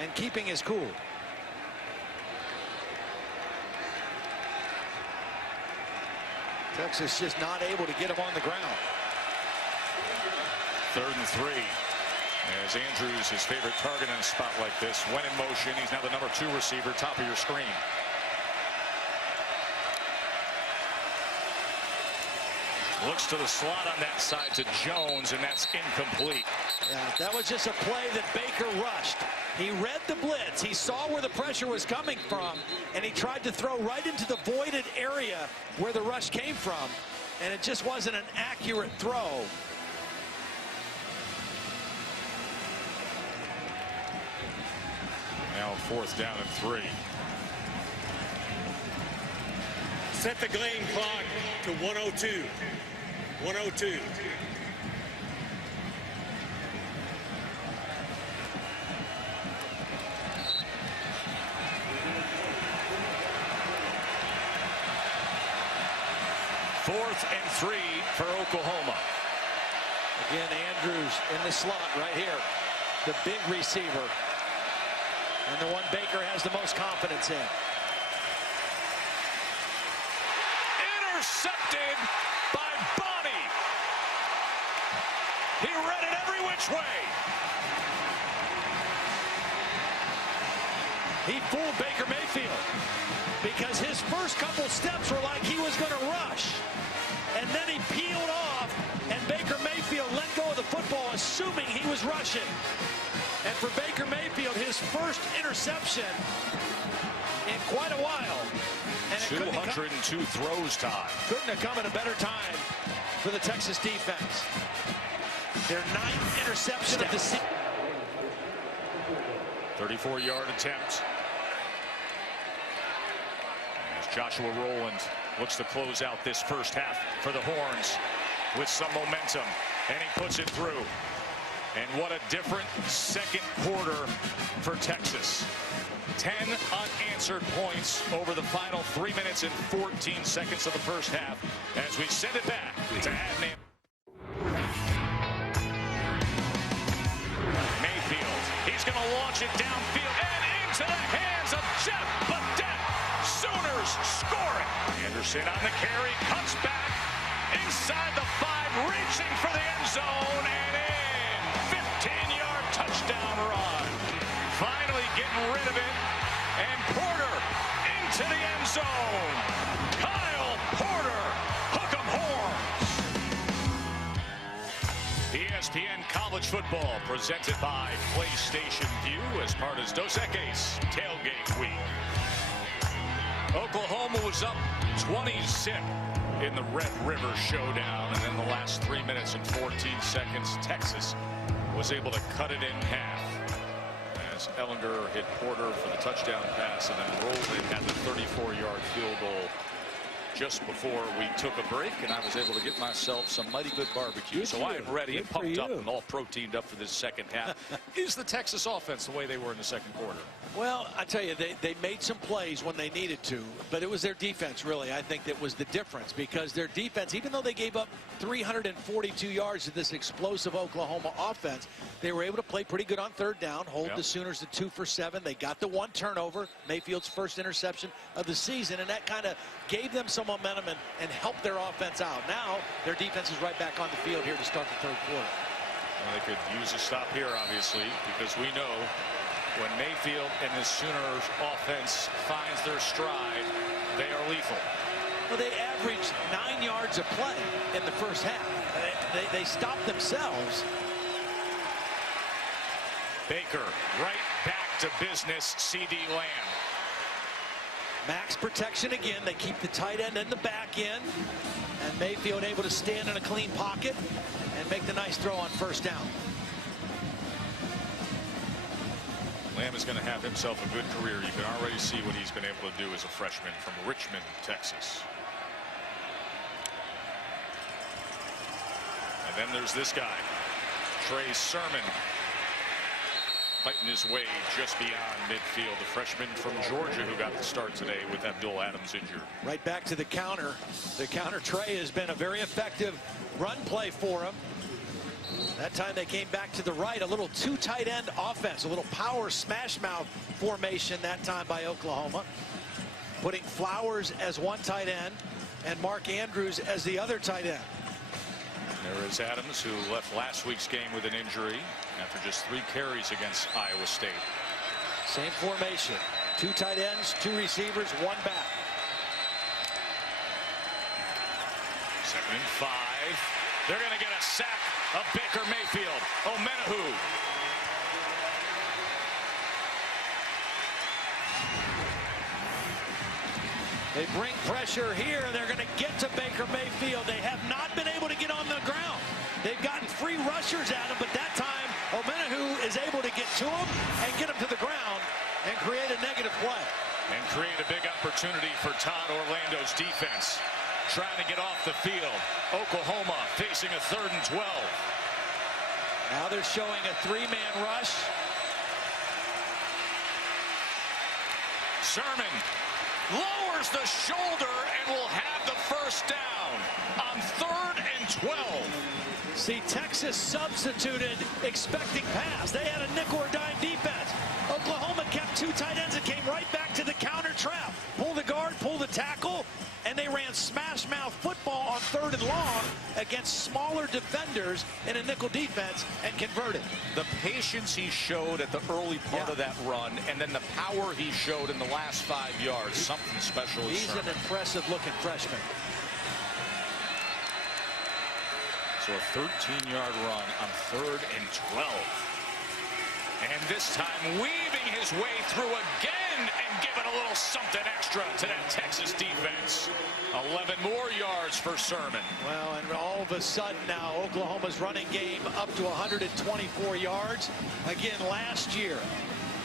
and keeping his cool. Texas just not able to get him on the ground. 3rd and 3. As Andrews, his favorite target in a spot like this, went in motion. He's now the number 2 receiver, top of your screen. Looks to the slot on that side to Jones, and that's incomplete. Yeah, that was just a play that Baker rushed. He read the blitz. He saw where the pressure was coming from, and he tried to throw right into the voided area where the rush came from, and it just wasn't an accurate throw. Now 4th down and 3. Set the game clock to 102. 102. Fourth and 3 for Oklahoma. Again, Andrews in the slot right here. The big receiver. And the one Baker has the most confidence in. Intercepted by Bonnie. He read it every which way. He fooled Baker Mayfield because his first couple steps were like he was going to rush. And then he peeled off, and Baker Mayfield let go of the football, assuming he was rushing. And for Baker Mayfield, his first interception in quite a while. And it 202 throws, Todd. Couldn't have come at a better time for the Texas defense. Their 9th interception of the season. 34-yard attempt. As Joshua Rowland looks to close out this first half for the Horns with some momentum. And he puts it through. And what a different second quarter for Texas. 10 unanswered points over the final 3 minutes and 14 seconds of the first half as we send it back to Adnan. Mayfield, he's going to launch it downfield and into the hands of Jeff Badet. Sooners score it. Anderson on the carry, cuts back inside the 5, reaching for the end zone and in. 15-yard touchdown run. Finally getting rid of it. And Porter into the end zone. Kyle Porter, hook 'em horns. ESPN College Football presented by PlayStation View as part of Dos Equis Tailgate Week. Oklahoma was up 20-zip in the Red River Showdown, and in the last 3 minutes and 14 seconds, Texas was able to cut it in half. As Ehlinger hit Porter for the touchdown pass and then rolled it at the 34-yard field goal just before we took a break, and I was able to get myself some mighty good barbecue. So I am ready and pumped up and all proteined up for this second half. Is the Texas offense the way they were in the second quarter? Well, I tell you, they made some plays when they needed to, but it was their defense, really, I think, that was the difference, because their defense, even though they gave up 342 yards to this explosive Oklahoma offense, they were able to play pretty good on third down, hold the Sooners to 2 for 7. They got the 1 turnover, Mayfield's first interception of the season, and that kind of gave them some momentum and helped their offense out. Now, their defense is right back on the field here to start the third quarter. Well, they could use a stop here, obviously, because we know when Mayfield and the Sooners offense finds their stride, they are lethal. Well, they averaged 9 yards a play in the first half. They stopped themselves. Baker right back to business, CeeDee Lamb. Max protection again. They keep the tight end in the back end. And Mayfield able to stand in a clean pocket and make the nice throw on first down. Lamb is going to have himself a good career. You can already see what he's been able to do as a freshman from Richmond, Texas. And then there's this guy, Trey Sermon, fighting his way just beyond midfield. The freshman from Georgia who got the start today with Abdul Adams injured. Right back to the counter. The counter Trey has been a very effective run play for him. That time they came back to the right, a little 2 tight end offense, a little power smash mouth formation that time by Oklahoma, putting Flowers as 1 tight end and Mark Andrews as the other tight end. There is Adams, who left last week's game with an injury after just 3 carries against Iowa State. Same formation, 2 tight ends, 2 receivers, 1 back. 2nd and 5. They're going to get a sack of Baker Mayfield. Omenihu. They bring pressure here. They're going to get to Baker Mayfield. They have not been able to get on the ground. They've gotten 3 rushers at him, but that time Omenihu is able to get to him and get him to the ground and create a negative play. And create a big opportunity for Todd Orlando's defense. Trying to get off the field. Oklahoma facing a 3rd and 12. Now they're showing a 3-man rush. Sermon lowers the shoulder and will have the first down on 3rd and 12. See, Texas substituted expecting pass. They had a nickel or dime defense. Oklahoma kept 2 tight ends and came right back to the counter trap. Pull the guard, pull the tackle, and they ran smash mouth football on 3rd and long against smaller defenders in a nickel defense and converted. The patience he showed at the early part of that run, and then the power he showed in the last 5 yards, something special. He's an impressive looking freshman. So a 13-yard run on 3rd and 12. And this time weaving his way through again and giving a little something extra to that Texas defense. 11 more yards for Sermon. Well, and all of a sudden now Oklahoma's running game up to 124 yards. Again, last year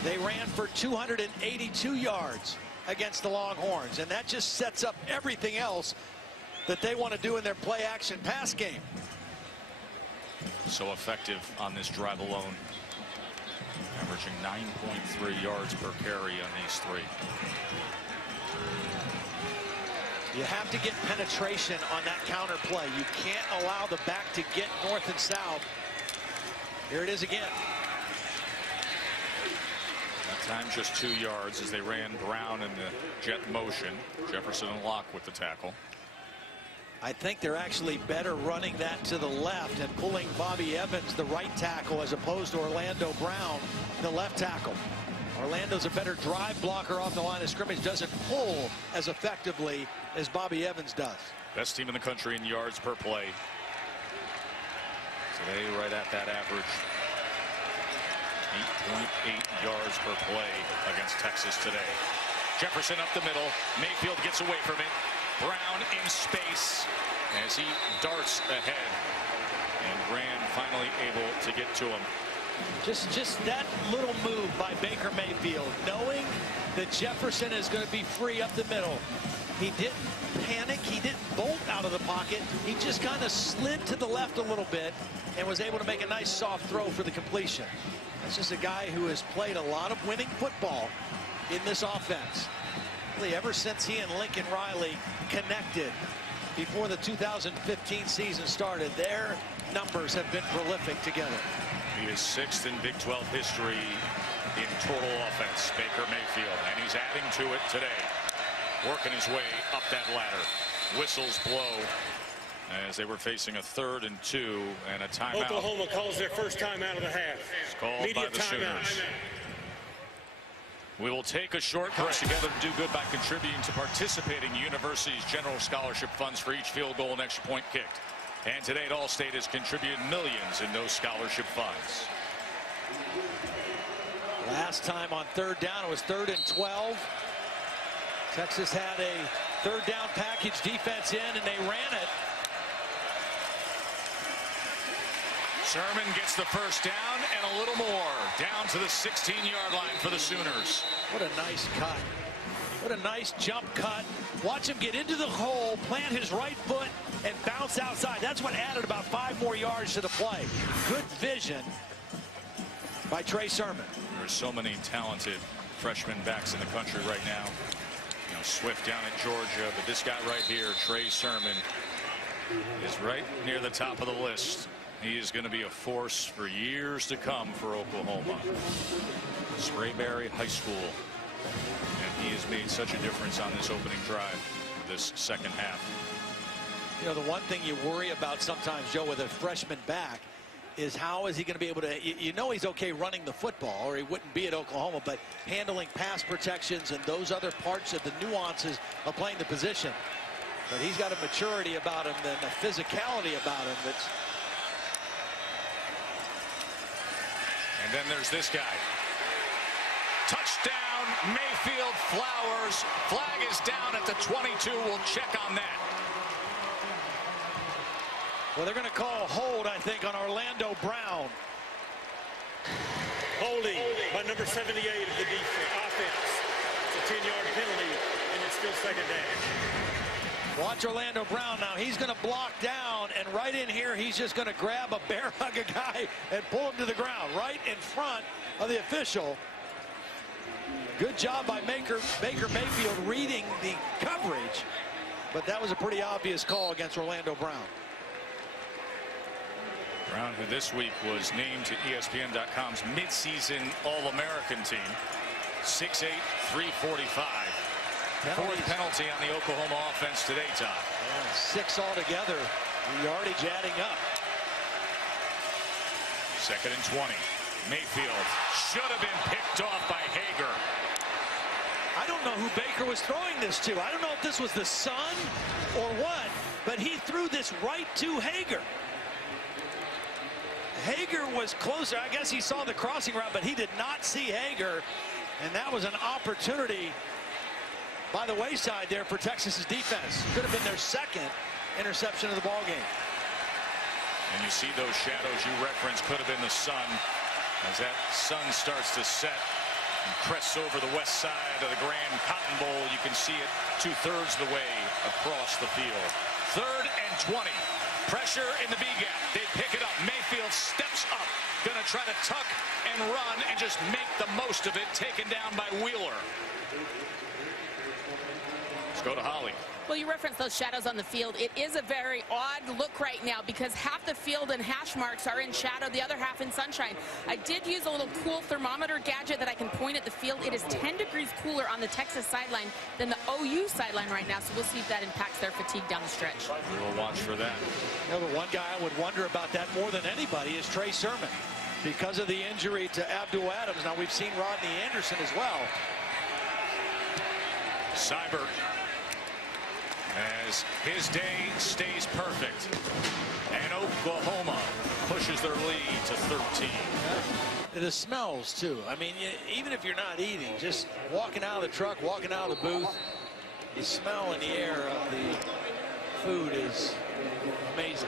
they ran for 282 yards against the Longhorns, and that just sets up everything else that they want to do in their play action pass game. so effective on this drive alone, averaging 9.3 yards per carry on these three. You have to get penetration on that counter play. You can't allow the back to get north and south. Here it is again. That time just 2 yards as they ran Brown in the jet motion. Jefferson and Locke with the tackle. I think they're actually better running that to the left and pulling Bobby Evans, the right tackle, as opposed to Orlando Brown, the left tackle. Orlando's a better drive blocker off the line of scrimmage, doesn't pull as effectively as Bobby Evans does. Best team in the country in yards per play. Today, right at that average. 8.8 yards per play against Texas today. Jefferson up the middle. Mayfield gets away from it. Brown in space as he darts ahead. And Grand finally able to get to him. Just that little move by Baker Mayfield, knowing that Jefferson is going to be free up the middle. He didn't panic. He didn't bolt out of the pocket. He just kind of slid to the left a little bit and was able to make a nice soft throw for the completion. That's just a guy who has played a lot of winning football in this offense. Really, ever since he and Lincoln Riley connected before the 2015 season started, their numbers have been prolific together. He is 6th in Big 12 history in total offense, Baker Mayfield, and he's adding to it today, working his way up that ladder. Whistles blow as they were facing a 3rd and 2 and a timeout. Oklahoma calls their first timeout of the half. It's called Media by the timeout. Sooners. We will take a short break. Together to do good by contributing to participating universities' general scholarship funds for each field goal and extra point kicked. And today at Allstate has contributed millions in those scholarship funds. Last time on 3rd down, it was 3rd and 12. Texas had a 3rd down package defense in, and they ran it. Sermon gets the first down and a little more. Down to the 16-yard line for the Sooners. What a nice cut. What a nice jump cut. Watch him get into the hole, plant his right foot, and bounce outside. That's what added about 5 more yards to the play. Good vision by Trey Sermon. There's so many talented freshman backs in the country right now. You know, Swift down at Georgia, but this guy right here, Trey Sermon, is right near the top of the list. He is going to be a force for years to come for Oklahoma. Sprayberry High School. And he has made such a difference on this opening drive, this second half. You know, the one thing you worry about sometimes, Joe, with a freshman back is how is he going to be able to, you know he's okay running the football or he wouldn't be at Oklahoma, but handling pass protections and those other parts of the nuances of playing the position. But he's got a maturity about him and a physicality about him that's. And then there's this guy. Touchdown, Mayfield Flowers. Flag is down at the 22. We'll check on that. Well, they're going to call a hold, I think, on Orlando Brown. Holding by number 78 of the offense. It's a 10-yard penalty, and it's still 2nd down. Watch Orlando Brown now. He's going to block down, and right in here, he's just going to grab a bear hug a guy and pull him to the ground right in front of the official. Good job by Baker Mayfield reading the coverage, but that was a pretty obvious call against Orlando Brown. Brown, who this week was named to ESPN.com's midseason All-American team. 6'8", 345. Fourth penalty on the Oklahoma offense today, Todd. Yeah, 6 altogether. The yardage adding up. 2nd and 20. Mayfield should have been picked off by Hager. I don't know who Baker was throwing this to. I don't know if this was the son or what, but he threw this right to Hager. Hager was closer. I guess he saw the crossing route, but he did not see Hager, and that was an opportunity by the wayside there for Texas's defense. Could have been their 2nd interception of the ball game. And you see those shadows you referenced, could have been the sun, as that sun starts to set and crests over the west side of the Grand Cotton Bowl. You can see it 2/3 the way across the field. 3rd and 20. Pressure in the B gap. They pick it up. Mayfield try to tuck and run and just make the most of it, taken down by Wheeler. Let's go to Holly. Well, you referenced those shadows on the field. It is a very odd look right now because half the field and hash marks are in shadow, the other half in sunshine. I did use a little cool thermometer gadget that I can point at the field. It is 10 degrees cooler on the Texas sideline than the OU sideline right now, so we'll see if that impacts their fatigue down the stretch. We'll watch for that. You know, the one guy I would wonder about that more than anybody is Trey Sermon because of the injury to Abdul Adams. Now, we've seen Rodney Anderson as well. Seibert, as his day stays perfect, and Oklahoma pushes their lead to 13. The smells too. I mean, even if you're not eating, just walking out of the truck, walking out of the booth, the smell in the air of the food is amazing.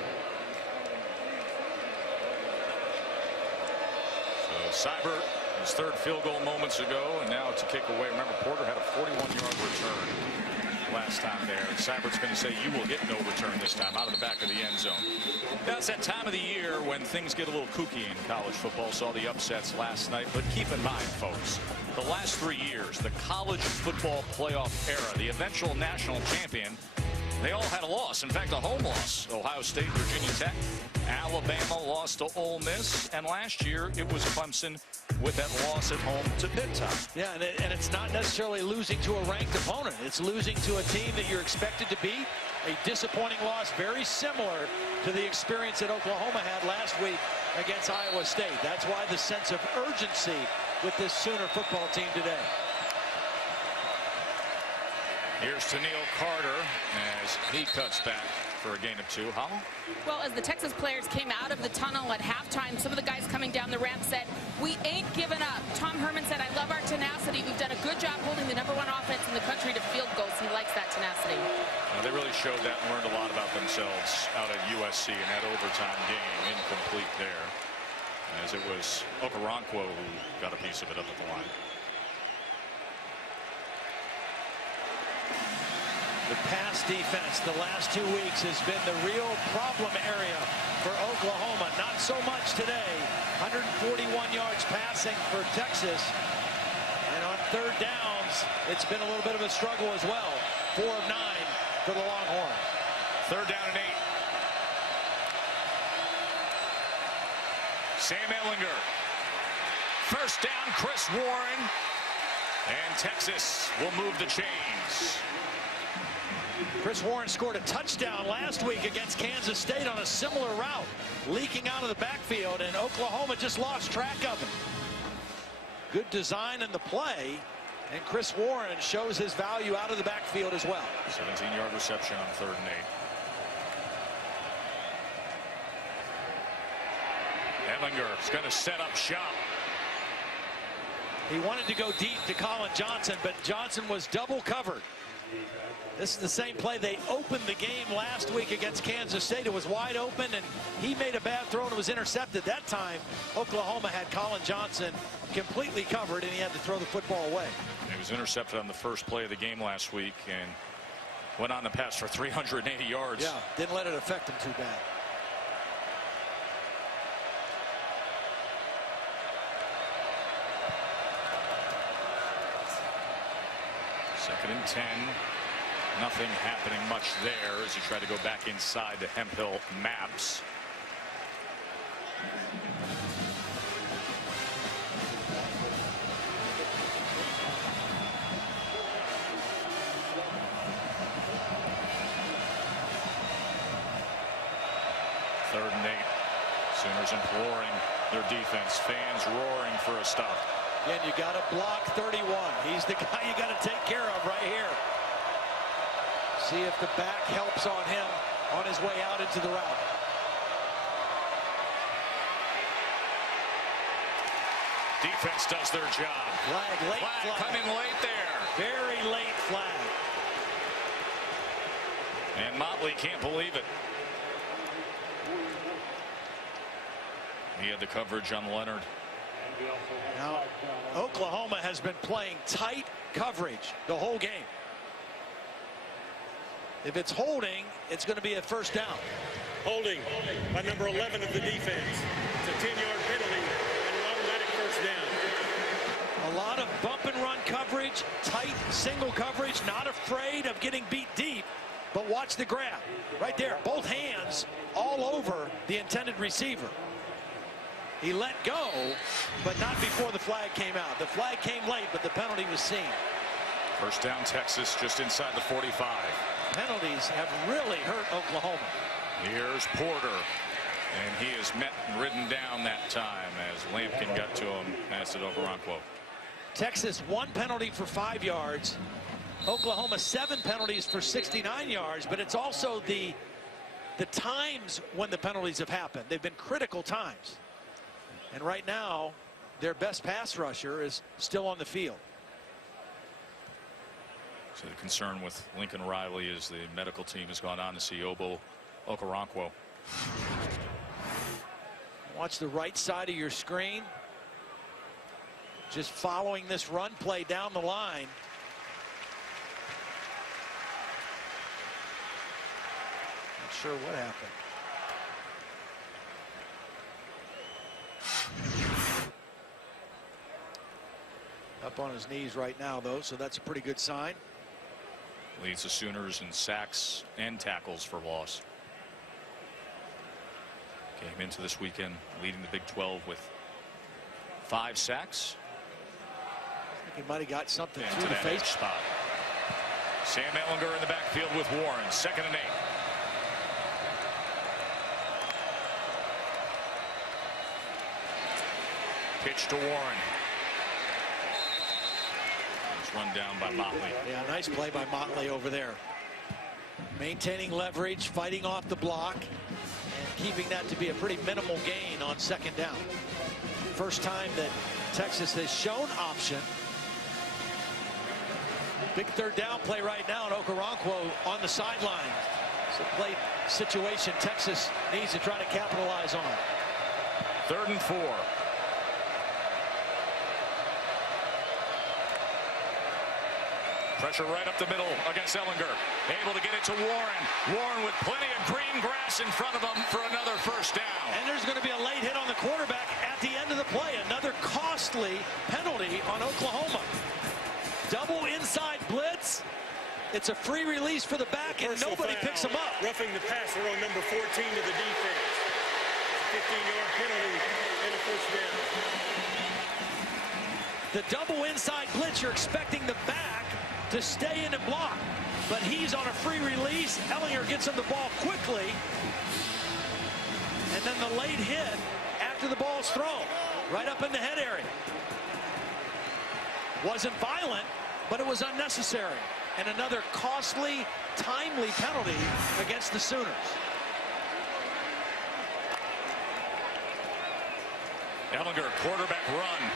So Seibert, his third field goal moments ago, and now to kick away. Remember, Porter had a 41-yard return last time there. And Seibert's going to say, you will get no return this time, out of the back of the end zone. Now, it's that time of the year when things get a little kooky in college football. Saw the upsets last night, but keep in mind, folks, the last 3 years, the college football playoff era, the eventual national champion, they all had a loss. In fact, a home loss. Ohio State, Virginia Tech, Alabama lost to Ole Miss, and last year it was Clemson with that loss at home to Pitt. Yeah, and it's not necessarily losing to a ranked opponent. It's losing to a team that you're expected to beat. A disappointing loss, very similar to the experience that Oklahoma had last week against Iowa State. That's why the sense of urgency with this Sooner football team today. Here's Tennille Carter as he cuts back for a gain of 2. Holland? Well, as the Texas players came out of the tunnel at halftime, some of the guys coming down the ramp said, we ain't giving up. Tom Herman said, I love our tenacity. We've done a good job holding the #1 offense in the country to field goals. He likes that tenacity. They really showed that and learned a lot about themselves out at USC in that overtime game. Incomplete there, as it was Okoronkwo who got a piece of it up at the line. The pass defense the last 2 weeks has been the real problem area for Oklahoma. Not so much today. 141 yards passing for Texas. And on third downs, it's been a little bit of a struggle as well. 4 of 9 for the Longhorns. Third down and 8. Sam Ehlinger. First down, Chris Warren. And Texas will move the chains. Chris Warren scored a touchdown last week against Kansas State on a similar route, leaking out of the backfield, and Oklahoma just lost track of it. Good design in the play, and Chris Warren shows his value out of the backfield as well. 17-yard reception on 3rd and 8. Ehlinger is going to set up shop. He wanted to go deep to Colin Johnson, but Johnson was double covered. This is the same play. They opened the game last week against Kansas State. It was wide open, and he made a bad throw and it was intercepted. That time, Oklahoma had Colin Johnson completely covered, and he had to throw the football away. He was intercepted on the first play of the game last week and went on to pass for 380 yards. Yeah, didn't let it affect him too bad. Second and 10. Nothing happening much there as he tried to go back inside to Hemphill Maps. Third and 8. Sooners imploring their defense. Fans roaring for a stop. Again, you got to block 31. He's the guy you got to take care of right here. See if the back helps on him on his way out into the route. Defense does their job. Flag, late flag. Coming late there. Very late flag. And Motley can't believe it. He had the coverage on Leonard. Now, Oklahoma has been playing tight coverage the whole game. If it's holding, it's going to be a first down. Holding by number 11 of the defense. It's a 10-yard penalty lot of bump and run coverage, tight single coverage, not afraid of getting beat deep. But watch the grab right there. Both hands all over the intended receiver. He let go, but not before the flag came out. The flag came late, but the penalty was seen. First down, Texas, just inside the 45. Penalties have really hurt Oklahoma. Here's Porter, and he is met and ridden down that time as Lampkin got to him, as did Okoronkwo. Texas 1 penalty for 5 yards. Oklahoma 7 penalties for 69 yards, but it's also the times when the penalties have happened. They've been critical times. And right now, their best pass rusher is still on the field. So the concern with Lincoln Riley is the medical team has gone on to see Obo Okoronkwo. Watch the right side of your screen. Just following this run play down the line. Not sure what happened. Up on his knees right now, though, so that's a pretty good sign. Leads the Sooners in sacks and tackles for loss. Came into this weekend leading the Big 12 with 5 sacks. I think he might have got something and through to the that face. edge spot. Sam Ehlinger in the backfield with Warren. 2nd and 8. Pitch to Warren. Run down by Motley. Yeah, nice play by Motley over there. Maintaining leverage, fighting off the block, and keeping that to be a pretty minimal gain on 2nd down. First time that Texas has shown option. Big 3rd down play right now, and Okoronkwo on the sideline. It's a play situation Texas needs to try to capitalize on. 3rd and 4. Pressure right up the middle against Ehlinger. Able to get it to Warren. Warren with plenty of green grass in front of him for another 1st down. And there's going to be a late hit on the quarterback at the end of the play. Another costly penalty on Oklahoma. Double inside blitz. It's a free release for the back, and nobody picks him up. Roughing the passer on number 14 to the defense. 15-yard penalty and a 1st down. The double inside blitz, you're expecting the back to stay in and block, but he's on a free release. Ehlinger gets him the ball quickly, and then the late hit after the ball's thrown right up in the head area. Wasn't violent, but it was unnecessary, and another costly, timely penalty against the Sooners. Ehlinger, quarterback run.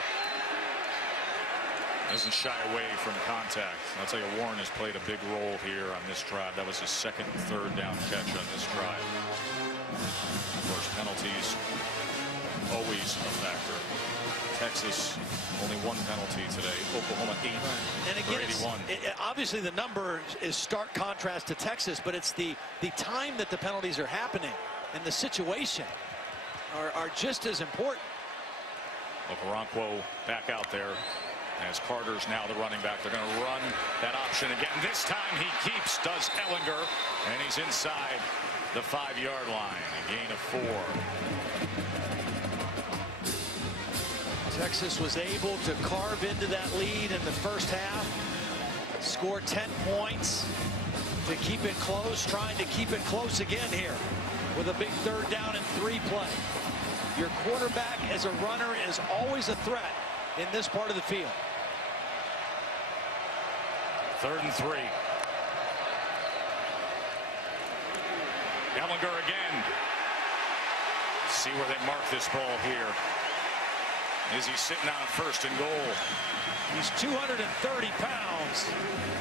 Doesn't shy away from contact. I'll tell you, Warren has played a big role here on this drive. That was his 2nd and 3rd down catch on this drive. Of course, penalties always a factor. Texas only 1 penalty today. Oklahoma 8 and again, obviously the number is stark contrast to Texas, but it's the time that the penalties are happening and the situation are just as important. Okoronkwo back out there. As Carter's now the running back. They're going to run that option again. This time he keeps, does Ehlinger, and he's inside the 5-yard line. A gain of 4. Texas was able to carve into that lead in the 1st half. Score 10 points to keep it close. Trying to keep it close again here with a big 3rd down and 3 play. Your quarterback as a runner is always a threat in this part of the field. 3rd and 3. Ehlinger again. See where they mark this ball here. Is he sitting on 1st and goal? He's 230 pounds,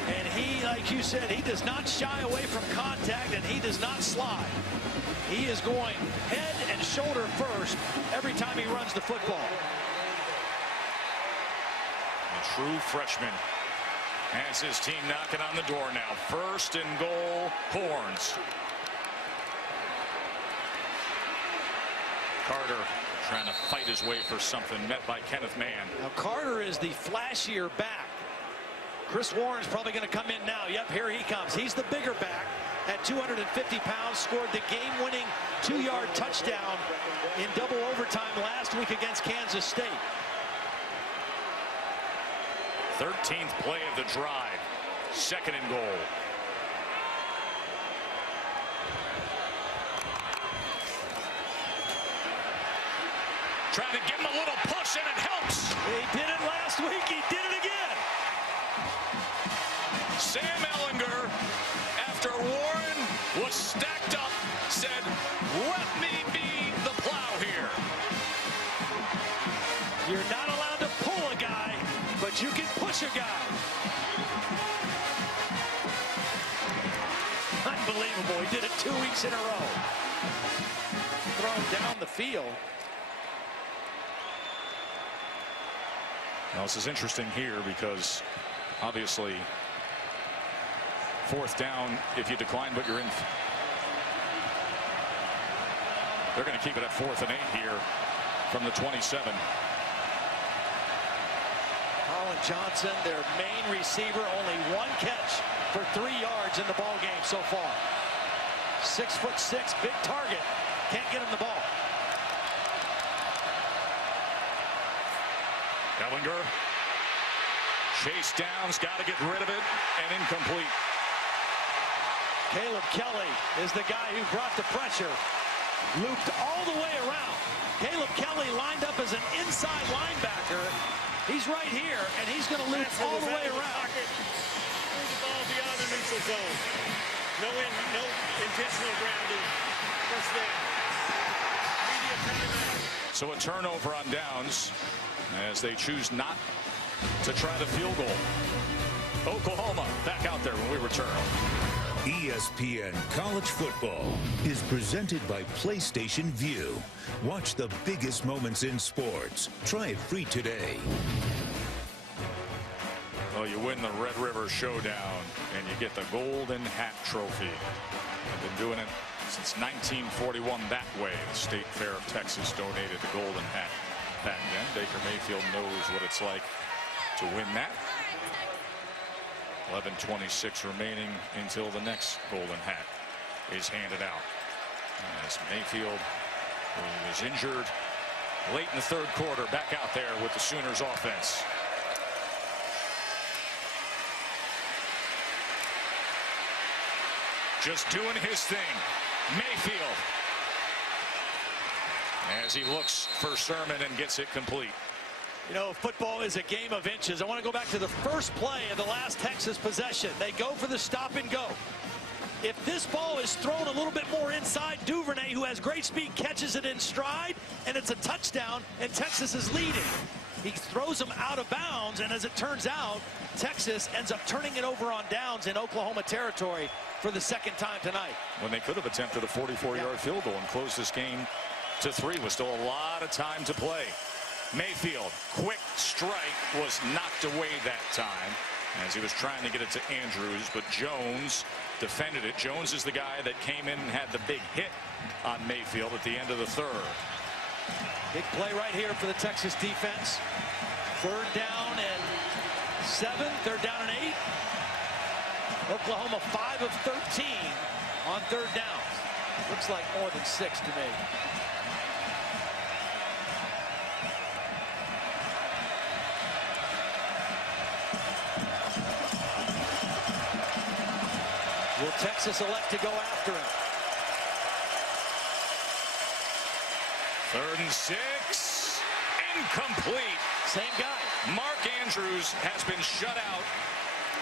and he, like you said, he does not shy away from contact, and he does not slide. He is going head and shoulder first every time he runs the football. A true freshman has his team knocking on the door now. 1st and goal, Horns. Carter trying to fight his way for something, met by Kenneth Mann. Now Carter is the flashier back. Chris Warren's probably going to come in now. Yep, here he comes. He's the bigger back at 250 pounds, scored the game-winning 2-yard touchdown in double overtime last week against Kansas State. 13th play of the drive. 2nd and goal. Trying to give him a little push, and it helps. He did it last week. He did it again. Sam Ehlinger, after Warren was stacked up, said, "Let me be the plow here." You're not allowed to pull a guy, but you can push a guy. Unbelievable. He did it 2 weeks in a row. Thrown down the field. Now, this is interesting here because obviously 4th down, if you decline but you're in, they're going to keep it at 4th and 8 here from the 27. Colin Johnson, their main receiver, only 1 catch for 3 yards in the ball game so far. 6'6", big target, can't get him the ball. Ehlinger, chase downs, got to get rid of it, and incomplete. Caleb Kelly is the guy who brought the pressure. Looped all the way around. Caleb Kelly lined up as an inside linebacker. He's right here, and he's going to loop all the way around. Threw the ball beyond the neutral zone. No intentional grounding. First down. Media timeout. So a turnover on downs as they choose not to try the field goal. Oklahoma back out there when we return. ESPN College Football is presented by PlayStation Vue. Watch the biggest moments in sports. Try it free today. Well, you win the Red River Showdown and you get the Golden Hat Trophy. I've been doing it since 1941 that way. The State Fair of Texas donated the Golden Hat back then. Baker Mayfield knows what it's like to win that. 11:26 remaining until the next Golden Hat is handed out. As Mayfield, who was injured late in the 3rd quarter, back out there with the Sooners offense. Just doing his thing. Mayfield, as he looks for Sermon and gets it complete. You know, football is a game of inches. I want to go back to the first play of the last Texas possession. They go for the stop and go. If this ball is thrown a little bit more inside, Duvernay, who has great speed, catches it in stride, and it's a touchdown, and Texas is leading. He throws them out of bounds, and as it turns out, Texas ends up turning it over on downs in Oklahoma territory for the 2nd time tonight. When they could have attempted a 44-yard field goal and closed this game to 3 with still a lot of time to play. Mayfield, quick strike, was knocked away that time as he was trying to get it to Andrews, but Jones defended it. Jones is the guy that came in and had the big hit on Mayfield at the end of the 3rd. Big play right here for the Texas defense. 3rd down and 7, 3rd down and 8. Oklahoma 5 of 13 on 3rd downs. Looks like more than 6 to me. Will Texas elect to go after him? 3rd and 6. Incomplete. Same guy. Mark Andrews has been shut out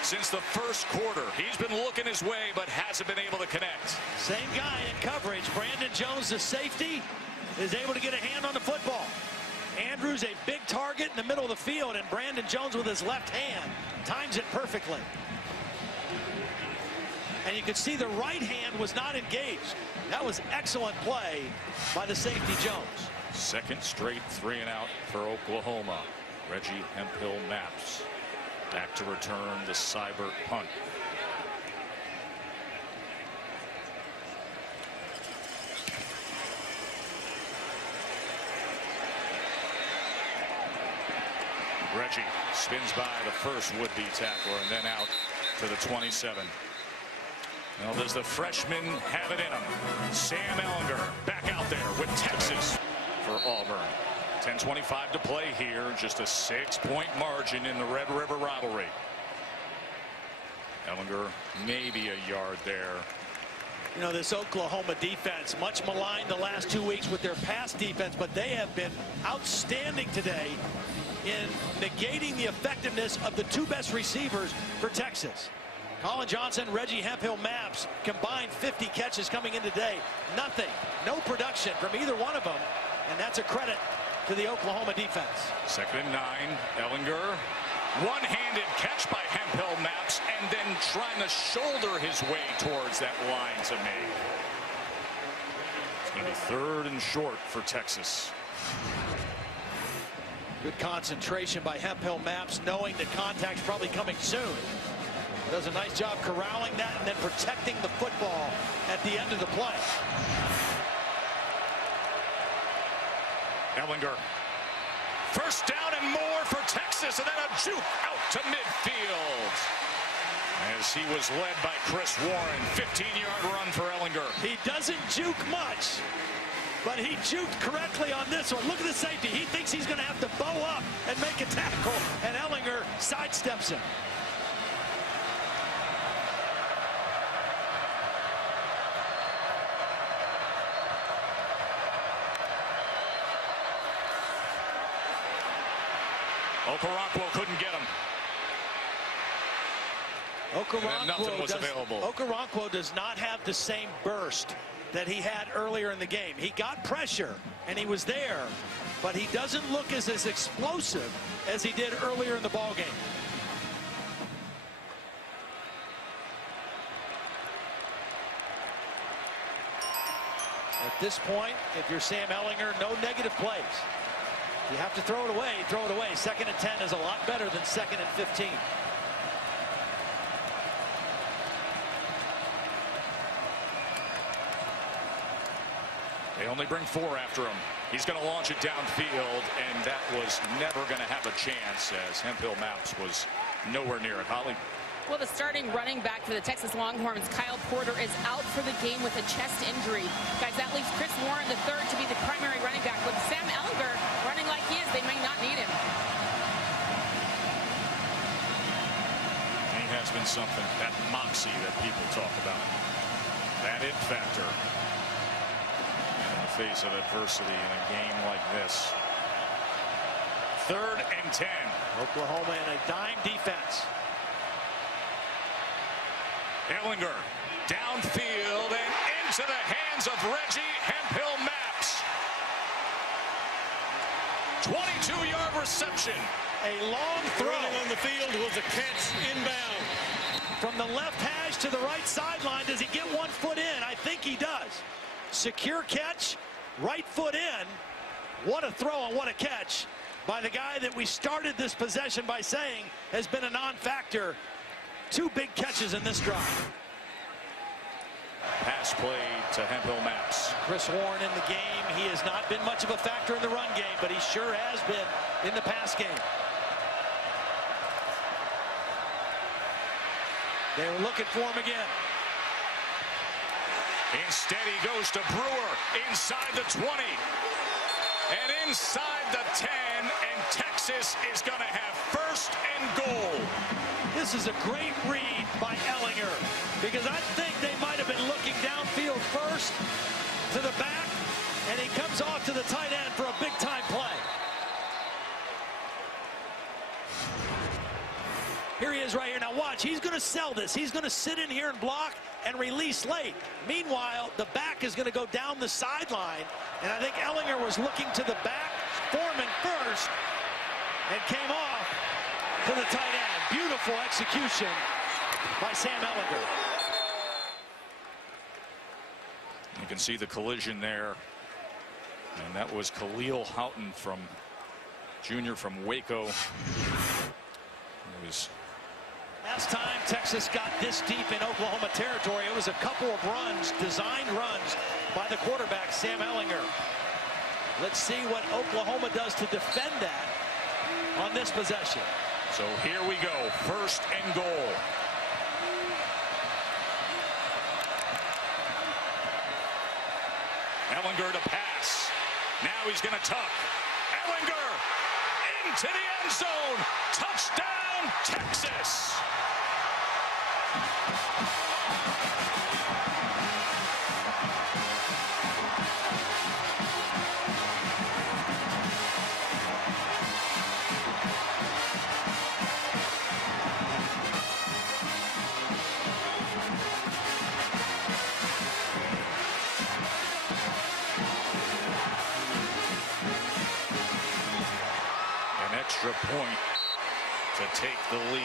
since the 1st quarter. He's been looking his way, but hasn't been able to connect. Same guy in coverage. Brandon Jones, the safety, is able to get a hand on the football. Andrews, a big target in the middle of the field, and Brandon Jones with his left hand times it perfectly. And you could see the right hand was not engaged. That was excellent play by the safety Jones. 2nd straight 3 and out for Oklahoma. Reggie Hemphill Maps back to return the Seibert punt. Reggie spins by the first would-be tackler and then out to the 27. Well, does the freshman have it in him? Sam Ehlinger back out there with Texas for Auburn. 10:25 to play here. Just a 6-point margin in the Red River rivalry. Ehlinger maybe a yard there. You know, this Oklahoma defense, much maligned the last 2 weeks with their pass defense, but they have been outstanding today in negating the effectiveness of the two best receivers for Texas. Colin Johnson, Reggie Hemphill-Mapps combined 50 catches coming in today. Nothing, no production from either one of them, and that's a credit to the Oklahoma defense. 2nd and 9, Ehlinger. One-handed catch by Hemphill-Mapps and then trying to shoulder his way towards that line to make. It's going to be 3rd and short for Texas. Good concentration by Hemphill-Mapps, knowing that contact's probably coming soon. Does a nice job corralling that and then protecting the football at the end of the play. Ehlinger. First down and more for Texas, and then a juke out to midfield. As he was led by Chris Warren. 15-yard run for Ehlinger. He doesn't juke much, but he juked correctly on this one. Look at the safety. He thinks he's going to have to bow up and make a tackle, and Ehlinger sidesteps him. Okoronkwo couldn't get him. Okoronkwo does not have the same burst that he had earlier in the game. He got pressure and he was there, but he doesn't look as explosive as he did earlier in the ball game. At this point, if you're Sam Ehlinger, no negative plays. You have to throw it away, throw it away. 2nd and 10 is a lot better than 2nd and 15. They only bring 4 after him. He's going to launch it downfield, and that was never going to have a chance as Hemphill-Mapps was nowhere near it. Holly. Well, the starting running back for the Texas Longhorns, Kyle Porter, is out for the game with a chest injury. Guys, that leaves Chris Warren III to be the primary running back. With Sam Ehlinger running like he is, they may not need him. He has been something, that moxie that people talk about. That it factor in the face of adversity in a game like this. 3rd and 10. Oklahoma in a dime defense. Ehlinger downfield and into the hands of Reggie Hemphill-Mapps. 22-yard reception. A long throw on the field was a catch inbound. From the left hash to the right sideline. Does he get 1 foot in? I think he does. Secure catch, right foot in. What a throw and what a catch by the guy that we started this possession by saying has been a non-factor. 2 big catches in this drive. Pass play to Hemphill-Mapps. Chris Warren in the game. He has not been much of a factor in the run game, but he sure has been in the pass game. They were looking for him again. Instead, he goes to Brewer inside the 20 and inside the 10, and Texas is going to have 1st and goal. This is a great read by Ehlinger, because I think they might have been looking downfield first to the back, and he comes off to the tight end for a big-time play. Here he is right here. Now watch, he's going to sell this. He's going to sit in here and block and release late. Meanwhile, the back is going to go down the sideline, and I think Ehlinger was looking to the back, Foreman first, and came off to the tight end. Beautiful execution by Sam Ehlinger. You can see the collision there, and that was Khalil Houghton from junior from Waco. It was last time Texas got this deep in Oklahoma territory, it was a couple of runs, designed runs by the quarterback Sam Ehlinger. Let's see what Oklahoma does to defend that on this possession. So here we go, 1st and goal. Ehlinger to pass. Now he's going to tuck. Ehlinger into the end zone. Touchdown, Texas. Extra point to take the lead.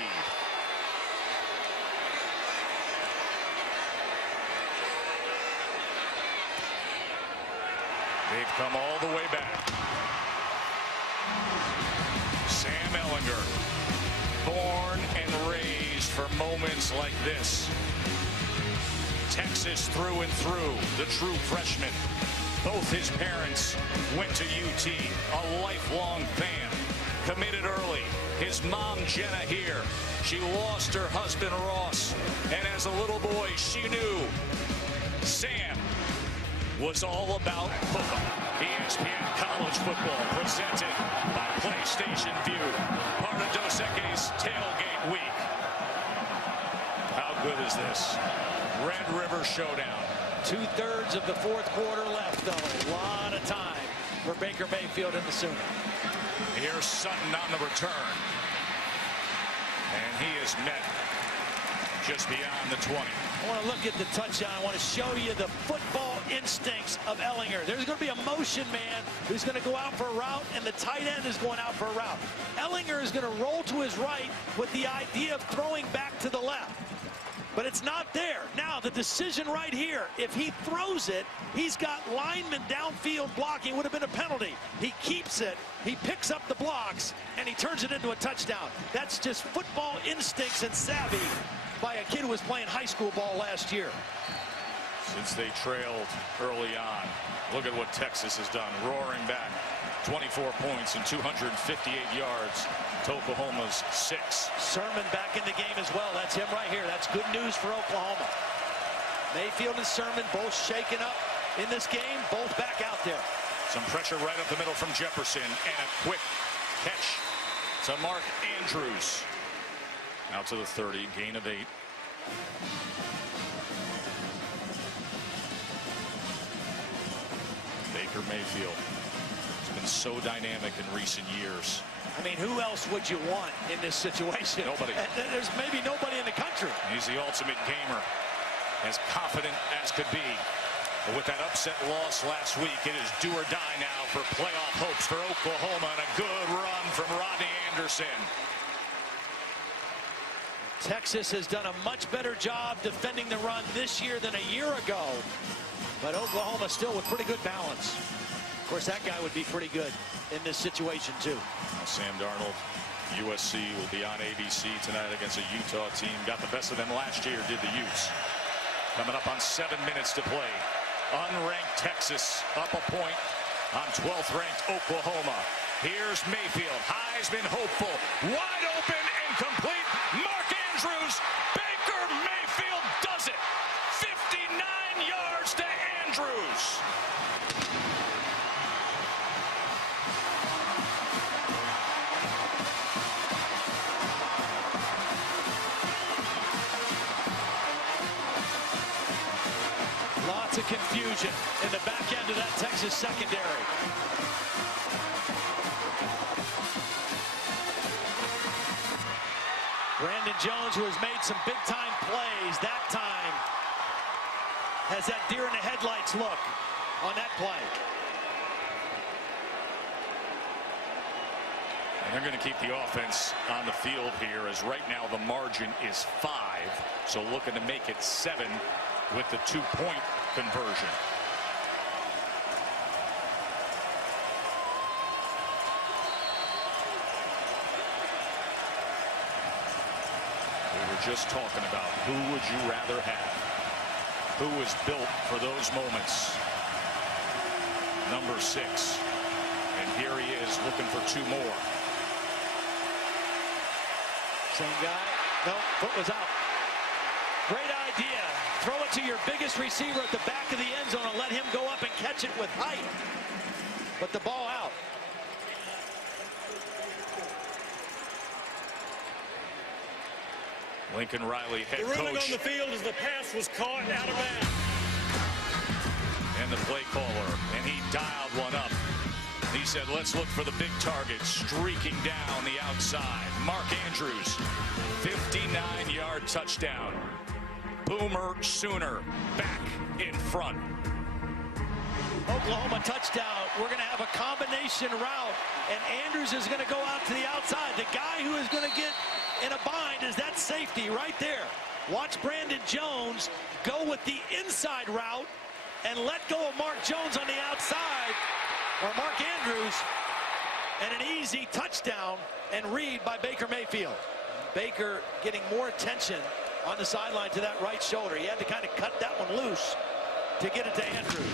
They've come all the way back. Sam Ehlinger, born and raised for moments like this. Texas through and through, the true freshman. Both his parents went to UT, a lifelong fan. Committed early. His mom, Jenna, here. She lost her husband, Ross. And as a little boy, she knew Sam was all about football. ESPN College Football, presented by PlayStation View. Part of Dos Equis Tailgate Week. How good is this? Red River Showdown. 2/3 of the 4th quarter left, though. A lot of time for Baker Mayfield and the Sooners. Here's Sutton on the return. And he is met just beyond the 20. I want to look at the touchdown. I want to show you the football instincts of Ehlinger. There's going to be a motion man who's going to go out for a route, and the tight end is going out for a route. Ehlinger is going to roll to his right with the idea of throwing back to the left. But it's not there. Now, the decision right here, if he throws it, he's got linemen downfield blocking. It would have been a penalty. He keeps it, he picks up the blocks, and he turns it into a touchdown. That's just football instincts and savvy by a kid who was playing high school ball last year. Since they trailed early on, look at what Texas has done, roaring back. 24 points and 258 yards to Oklahoma's 6. Sermon back in the game as well. That's him right here. That's good news for Oklahoma. Mayfield and Sermon both shaken up in this game, both back out there. Some pressure right up the middle from Jefferson, and a quick catch to Mark Andrews. Out to the 30, gain of 8. Baker Mayfield has been so dynamic in recent years. I mean, who else would you want in this situation? Nobody. There's maybe nobody in the country. He's the ultimate gamer, as confident as could be. But with that upset loss last week, it is do or die now for playoff hopes for Oklahoma, and a good run from Rodney Anderson. Texas has done a much better job defending the run this year than a year ago. But Oklahoma still with pretty good balance. Of course, that guy would be pretty good in this situation, too. Sam Darnold, USC will be on ABC tonight against a Utah team. Got the best of them last year, did the Utes. Coming up on 7 minutes to play. Unranked Texas up a point on 12th ranked Oklahoma. Here's Mayfield, Heisman hopeful, wide open and complete. Mark Andrews, Baker Mayfield does it. 59 yards to Andrews. Lots of confusion in the back end of that Texas secondary. Brandon Jones, who has made some big-time plays, that time has that deer in the headlights look on that play. And they're going to keep the offense on the field here, as right now the margin is 5. So looking to make it 7 with the 2-point conversion. We were just talking about who would you rather have? Who was built for those moments? Number 6. And here he is looking for 2 more. Same guy. No, foot was out. Great idea. Throw it to your biggest receiver at the back of the end zone and let him go up and catch it with height. But the ball out. Lincoln Riley, head The ruling coach. on the field is the pass was caught out of bounds. And the play caller, and he dialed one up. He said, let's look for the big target streaking down the outside. Mark Andrews, 59-yard touchdown. Boomer Sooner back in front. Oklahoma touchdown. We're going to have a combination route, and Andrews is going to go out to the outside. The guy who is going to get in a bind is that safety right there. Watch Brandon Jones go with the inside route and let go of Mark Jones on the outside, or Mark Andrews, and an easy touchdown and read by Baker Mayfield. Baker getting more attention on the sideline to that right shoulder. He had to kind of cut that one loose to get it to Andrews.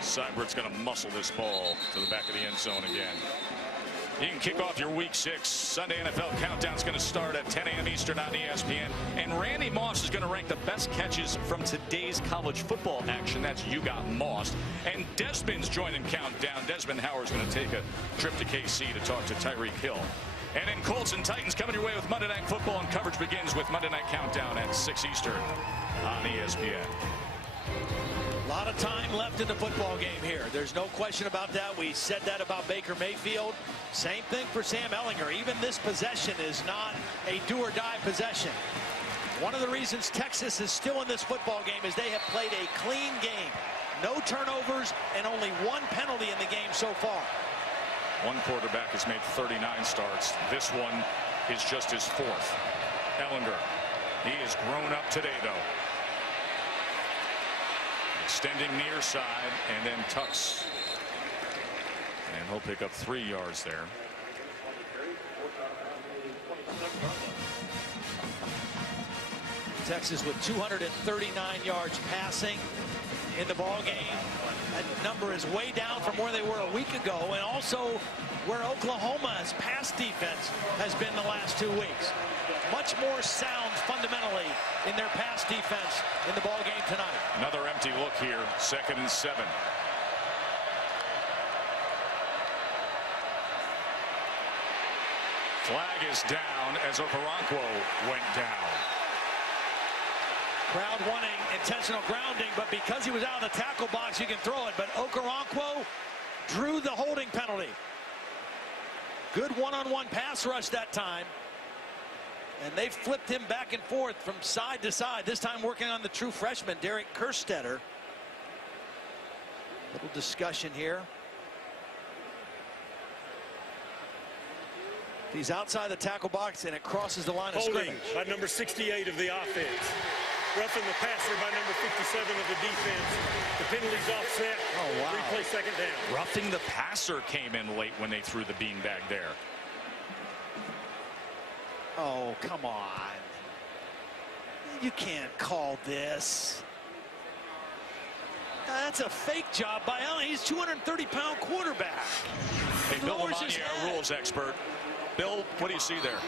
Seibert's going to muscle this ball to the back of the end zone again. You can kick off your Week 6 Sunday NFL Countdown. Is going to start at 10 a.m. Eastern on ESPN. And Randy Moss is going to rank the best catches from today's college football action. That's You Got Moss. And Desmond's joining Countdown. Desmond Howard's going to take a trip to KC to talk to Tyreek Hill. And then Colts and Titans coming your way with Monday Night Football, and coverage begins with Monday Night Countdown at 6 Eastern on ESPN. A lot of time left in the football game here. There's no question about that. We said that about Baker Mayfield. Same thing for Sam Ehlinger. Even this possession is not a do-or-die possession. One of the reasons Texas is still in this football game is they have played a clean game. No turnovers and only one penalty in the game so far. One quarterback has made 39 starts. This one is just his 4th. Ehlinger, he has grown up today, though. Extending near side and then tucks. And he'll pick up 3 yards there. Texas with 239 yards passing in the ball game. That number is way down from where they were a week ago, and also where Oklahoma's pass defense has been the last 2 weeks. Much more sound fundamentally in their pass defense in the ball game tonight. Another empty look here, 2nd and 7. Flag is down as Okoronkwo went down. Crowd wanting intentional grounding, but because he was out of the tackle box, you can throw it. But Okoronkwo drew the holding penalty. Good one-on-one pass rush that time. And they flipped him back and forth from side to side, this time working on the true freshman, Derek Kerstetter. Little discussion here. He's outside the tackle box and it crosses the line of Holding scrimmage. by number 68 of the offense. Roughing the passer by number 57 of the defense. The penalty's offset. Oh, wow. Replay 2nd down. Roughing the passer came in late when they threw the beanbag there. Oh, come on. You can't call this. That's a fake job by Allen. He's a 230-pound quarterback. Hey, Bill Lamagna, our rules expert. Bill, what do you see there?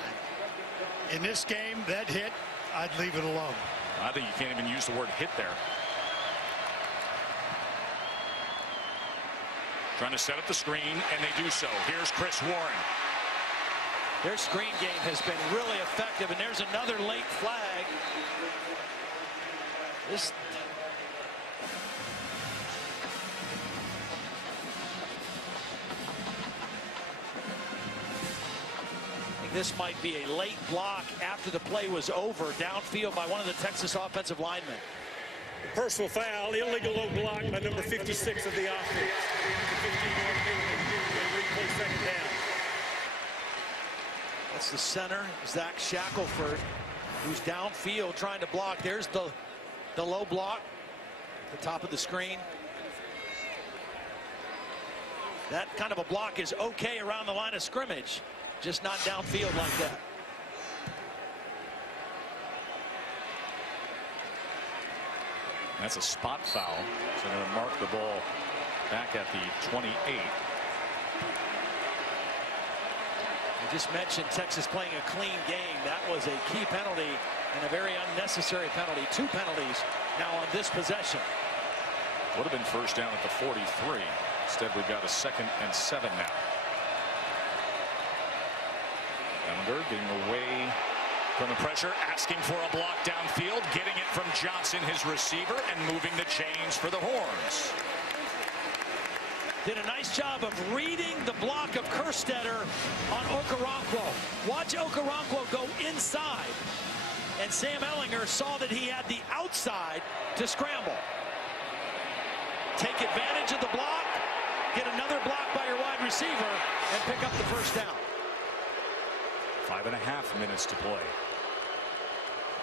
In this game, that hit, I'd leave it alone. I think you can't even use the word hit there. Trying to set up the screen, and they do so. Here's Chris Warren. Their screen game has been really effective, and there's another late flag. This This might be a late block after the play was over, downfield by one of the Texas offensive linemen. Personal foul, illegal low block by number 56 of the offense. The 15-yard penalty. Replay 2nd down. That's the center, Zach Shackelford, who's downfield trying to block. There's the low block, the top of the screen. That kind of a block is okay around the line of scrimmage, just not downfield like that. That's a spot foul. So they're going to mark the ball back at the 28. You just mentioned Texas playing a clean game. That was a key penalty and a very unnecessary penalty. 2 penalties now on this possession. Would have been first down at the 43. Instead, we've got a 2nd and 7 now. Ehlinger getting away from the pressure, asking for a block downfield, getting it from Johnson, his receiver, and moving the chains for the Horns. Did a nice job of reading the block of Kerstetter on Okoronkwo. Watch Okoronkwo go inside. And Sam Ehlinger saw that he had the outside to scramble. Take advantage of the block, get another block by your wide receiver, and pick up the first down. 5.5 minutes to play.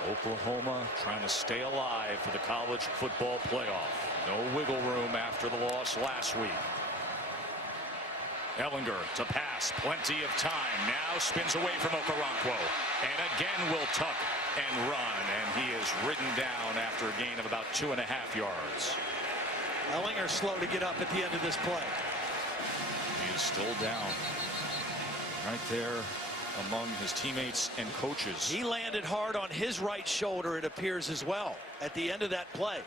Oklahoma trying to stay alive for the college football playoff. No wiggle room after the loss last week. Ehlinger to pass, plenty of time. Now spins away from Okoronkwo. And again will tuck and run. And he is ridden down after a gain of about 2.5 yards. Ehlinger slow to get up at the end of this play. He is still down. Right there among his teammates and coaches. He landed hard on his right shoulder, it appears, as well, at the end of that play.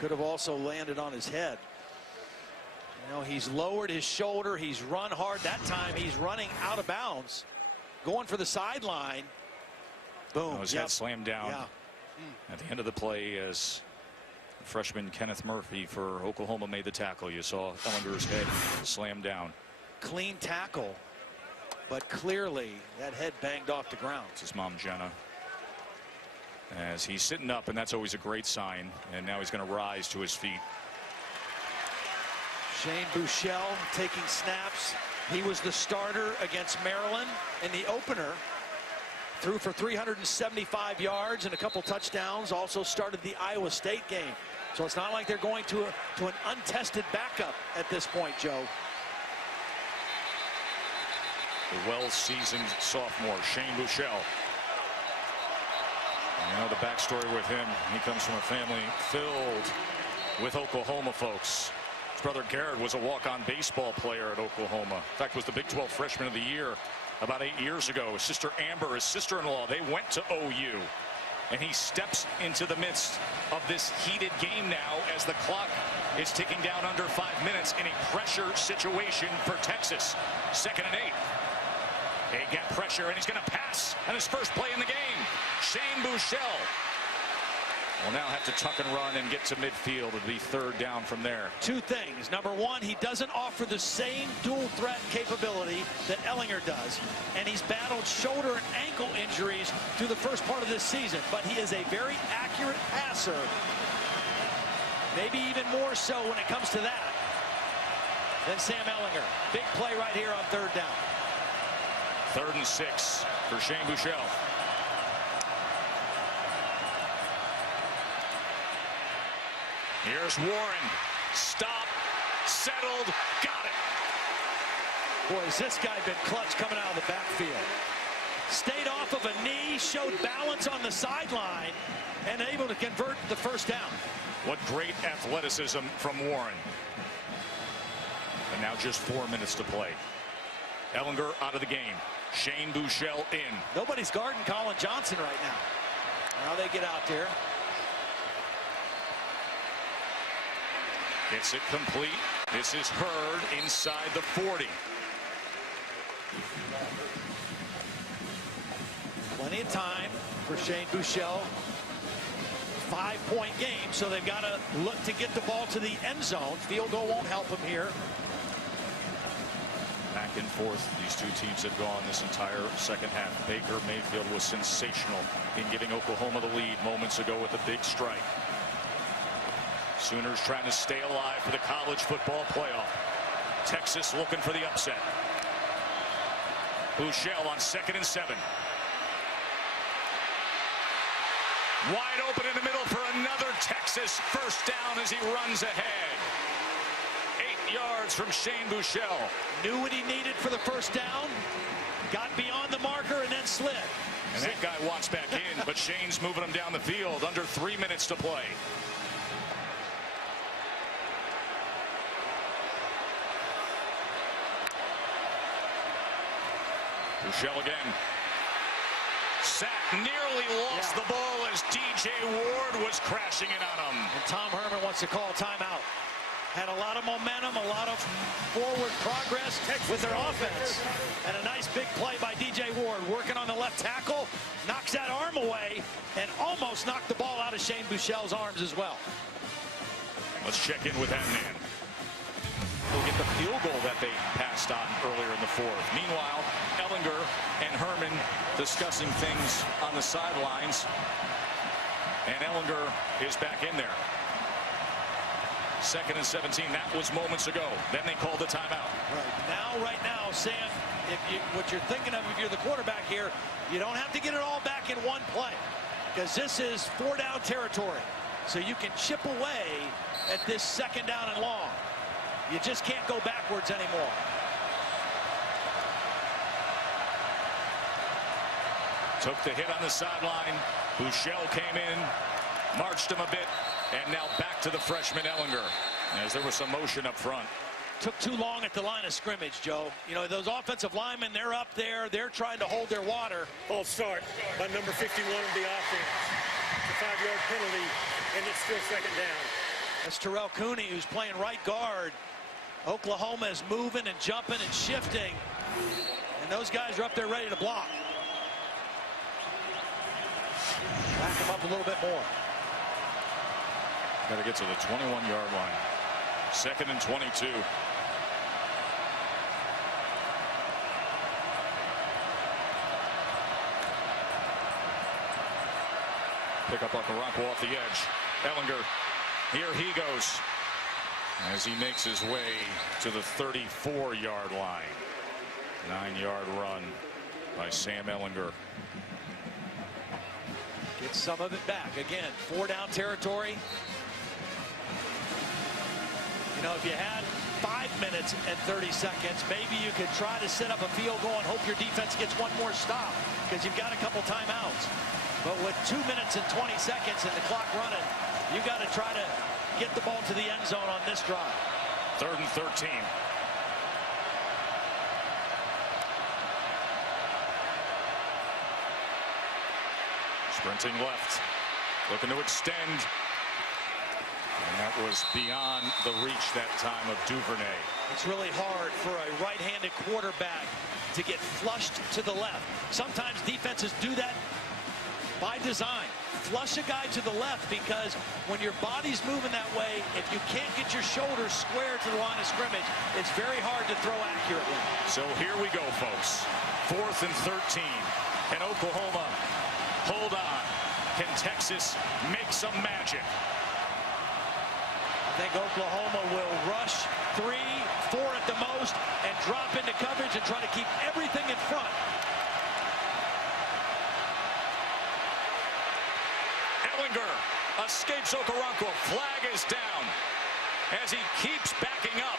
Could have also landed on his head. You know, he's lowered his shoulder. He's run hard. That time he's running out of bounds, going for the sideline. Boom. His head slammed down at the end of the play as freshman Kenneth Murphy for Oklahoma made the tackle. You saw Ehlinger's head slam down. Clean tackle, but clearly that head banged off the ground. It's his mom, Jenna. As he's sitting up, and that's always a great sign. And now he's going to rise to his feet. Shane Buechele taking snaps. He was the starter against Maryland in the opener. Threw for 375 yards and a couple touchdowns. Also started the Iowa State game. So it's not like they're going to an untested backup at this point, Joe. The well-seasoned sophomore, Shane Buechele. You know the backstory with him. He comes from a family filled with Oklahoma folks. His brother Garrett was a walk-on baseball player at Oklahoma. In fact, was the Big 12 Freshman of the Year about 8 years ago. His sister Amber, his sister-in-law, they went to OU. And he steps into the midst of this heated game now as the clock is ticking down under 5 minutes in a pressure situation for Texas. 2nd and 8. They get pressure, and he's going to pass on his first play in the game. Shane Buechele will now have to tuck and run and get to midfield. It'll be 3rd down from there. 2 things. Number 1, he doesn't offer the same dual threat capability that Ehlinger does. And he's battled shoulder and ankle injuries through the first part of this season. But he is a very accurate passer. Maybe even more so when it comes to that than Sam Ehlinger. Big play right here on 3rd down. 3rd and 6 for Shane Buechele. Here's Warren. Stop. Settled. Got it. Boy, has this guy been clutch coming out of the backfield. Stayed off of a knee, showed balance on the sideline, and able to convert the first down. What great athleticism from Warren. And now just 4 minutes to play. Ehlinger out of the game. Shane Buechele in. Nobody's guarding Colin Johnson right now. Now they get out there. Gets it complete. This is Hurd inside the 40. Plenty of time for Shane Buechele. 5-point game, so they've got to look to get the ball to the end zone. Field goal won't help him here. Back and forth, these two teams have gone this entire second half. Baker Mayfield was sensational in giving Oklahoma the lead moments ago with a big strike. Sooners trying to stay alive for the college football playoff. Texas looking for the upset. Buechele on 2nd and 7. Wide open in the middle for another Texas first down as he runs ahead. 8 yards from Shane Buechele. Knew what he needed for the first down. Got beyond the marker and then slid. And that guy wants back in, but Shane's moving him down the field. Under 3 minutes to play. Buechele again. Sack, nearly lost the ball as DJ Ward was crashing in on him. And Tom Herman wants to call a timeout. Had a lot of momentum, a lot of forward progress with their offense. And a nice big play by DJ Ward, working on the left tackle, knocks that arm away, and almost knocked the ball out of Shane Buechele's arms as well. Let's check in with that man. We'll get the field goal that they passed on earlier in the fourth. Meanwhile, Ehlinger and Herman discussing things on the sidelines. And Ehlinger is back in there. 2nd and 17. That was moments ago. Then they called the timeout. Right now, Sam, what you're thinking of if you're the quarterback here, you don't have to get it all back in one play, because this is 4-down territory. So you can chip away at this 2nd down and long. You just can't go backwards anymore. Took the hit on the sideline. Buechele came in, marched him a bit, and now back to the freshman Ehlinger, as there was some motion up front. Took too long at the line of scrimmage, Joe. You know, those offensive linemen, they're up there. They're trying to hold their water. False start by number 51 of the offense. It's a 5-yard penalty, and it's still 2nd down. That's Terrell Cooney, who's playing right guard. Oklahoma is moving and jumping and shifting, and those guys are up there ready to block. Back them up a little bit more. Got to get to the 21-yard line. 2nd and 22. Pick up Okoronkwo off the edge. Ehlinger, here he goes as he makes his way to the 34-yard line. 9-yard run by Sam Ehlinger. Get some of it back. Again, 4-down territory. You know, if you had 5 minutes and 30 seconds, maybe you could try to set up a field goal and hope your defense gets one more stop, because you've got a couple timeouts. But with 2 minutes and 20 seconds and the clock running, you got to try to get the ball to the end zone on this drive. 3rd and 13. Sprinting left, looking to extend. And that was beyond the reach that time of Duvernay. It's really hard for a right-handed quarterback to get flushed to the left. Sometimes defenses do that by design. Flush a guy to the left, because when your body's moving that way, if you can't get your shoulders square to the line of scrimmage, it's very hard to throw accurately. So here we go, folks. 4th and 13. And Oklahoma, hold on. Can Texas make some magic? I think Oklahoma will rush 3, 4 at the most and drop into coverage and try to keep everything in front. Ehlinger escapes Okoronkwo. Flag is down as he keeps backing up.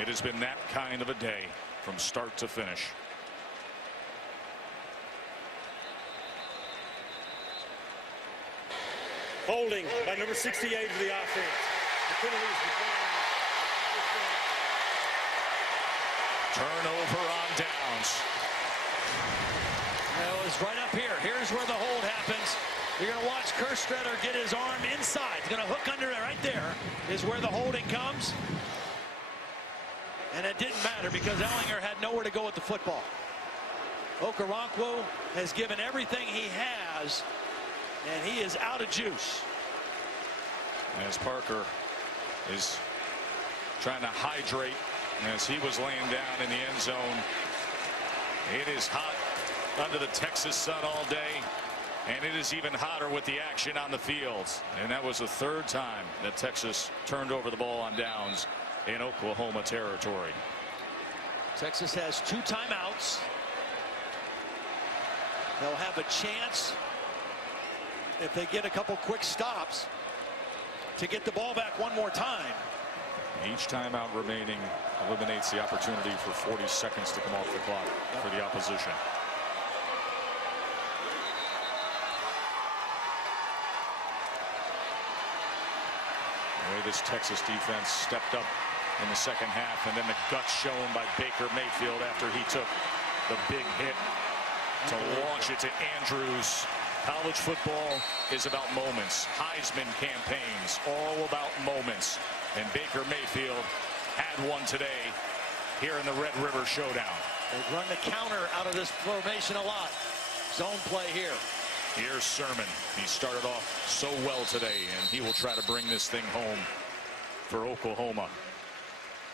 It has been that kind of a day from start to finish. Holding by number 68 of the offense. The penalty is declined. Turnover on downs. It was right up here. Here's where the hold happens. You're going to watch Kerstetter get his arm inside. He's going to hook under it right there. Is where the holding comes. And it didn't matter, because Ehlinger had nowhere to go with the football. Okoronkwo has given everything he has, and he is out of juice. As Parker is trying to hydrate as he was laying down in the end zone. It is hot under the Texas sun all day, and it is even hotter with the action on the field. And that was the 3rd time that Texas turned over the ball on downs in Oklahoma territory. Texas has 2 timeouts. They'll have a chance, if they get a couple quick stops, to get the ball back one more time. Each timeout remaining eliminates the opportunity for 40 seconds to come off the clock for the opposition. this Texas defense stepped up in the second half, and then the guts shown by Baker Mayfield after he took the big hit to launch it to Andrews. College football is about moments. Heisman campaigns, all about moments. And Baker Mayfield had one today here in the Red River Showdown. They've run the counter out of this formation a lot. Zone play here. Here's Sermon. He started off so well today, and he will try to bring this thing home for Oklahoma.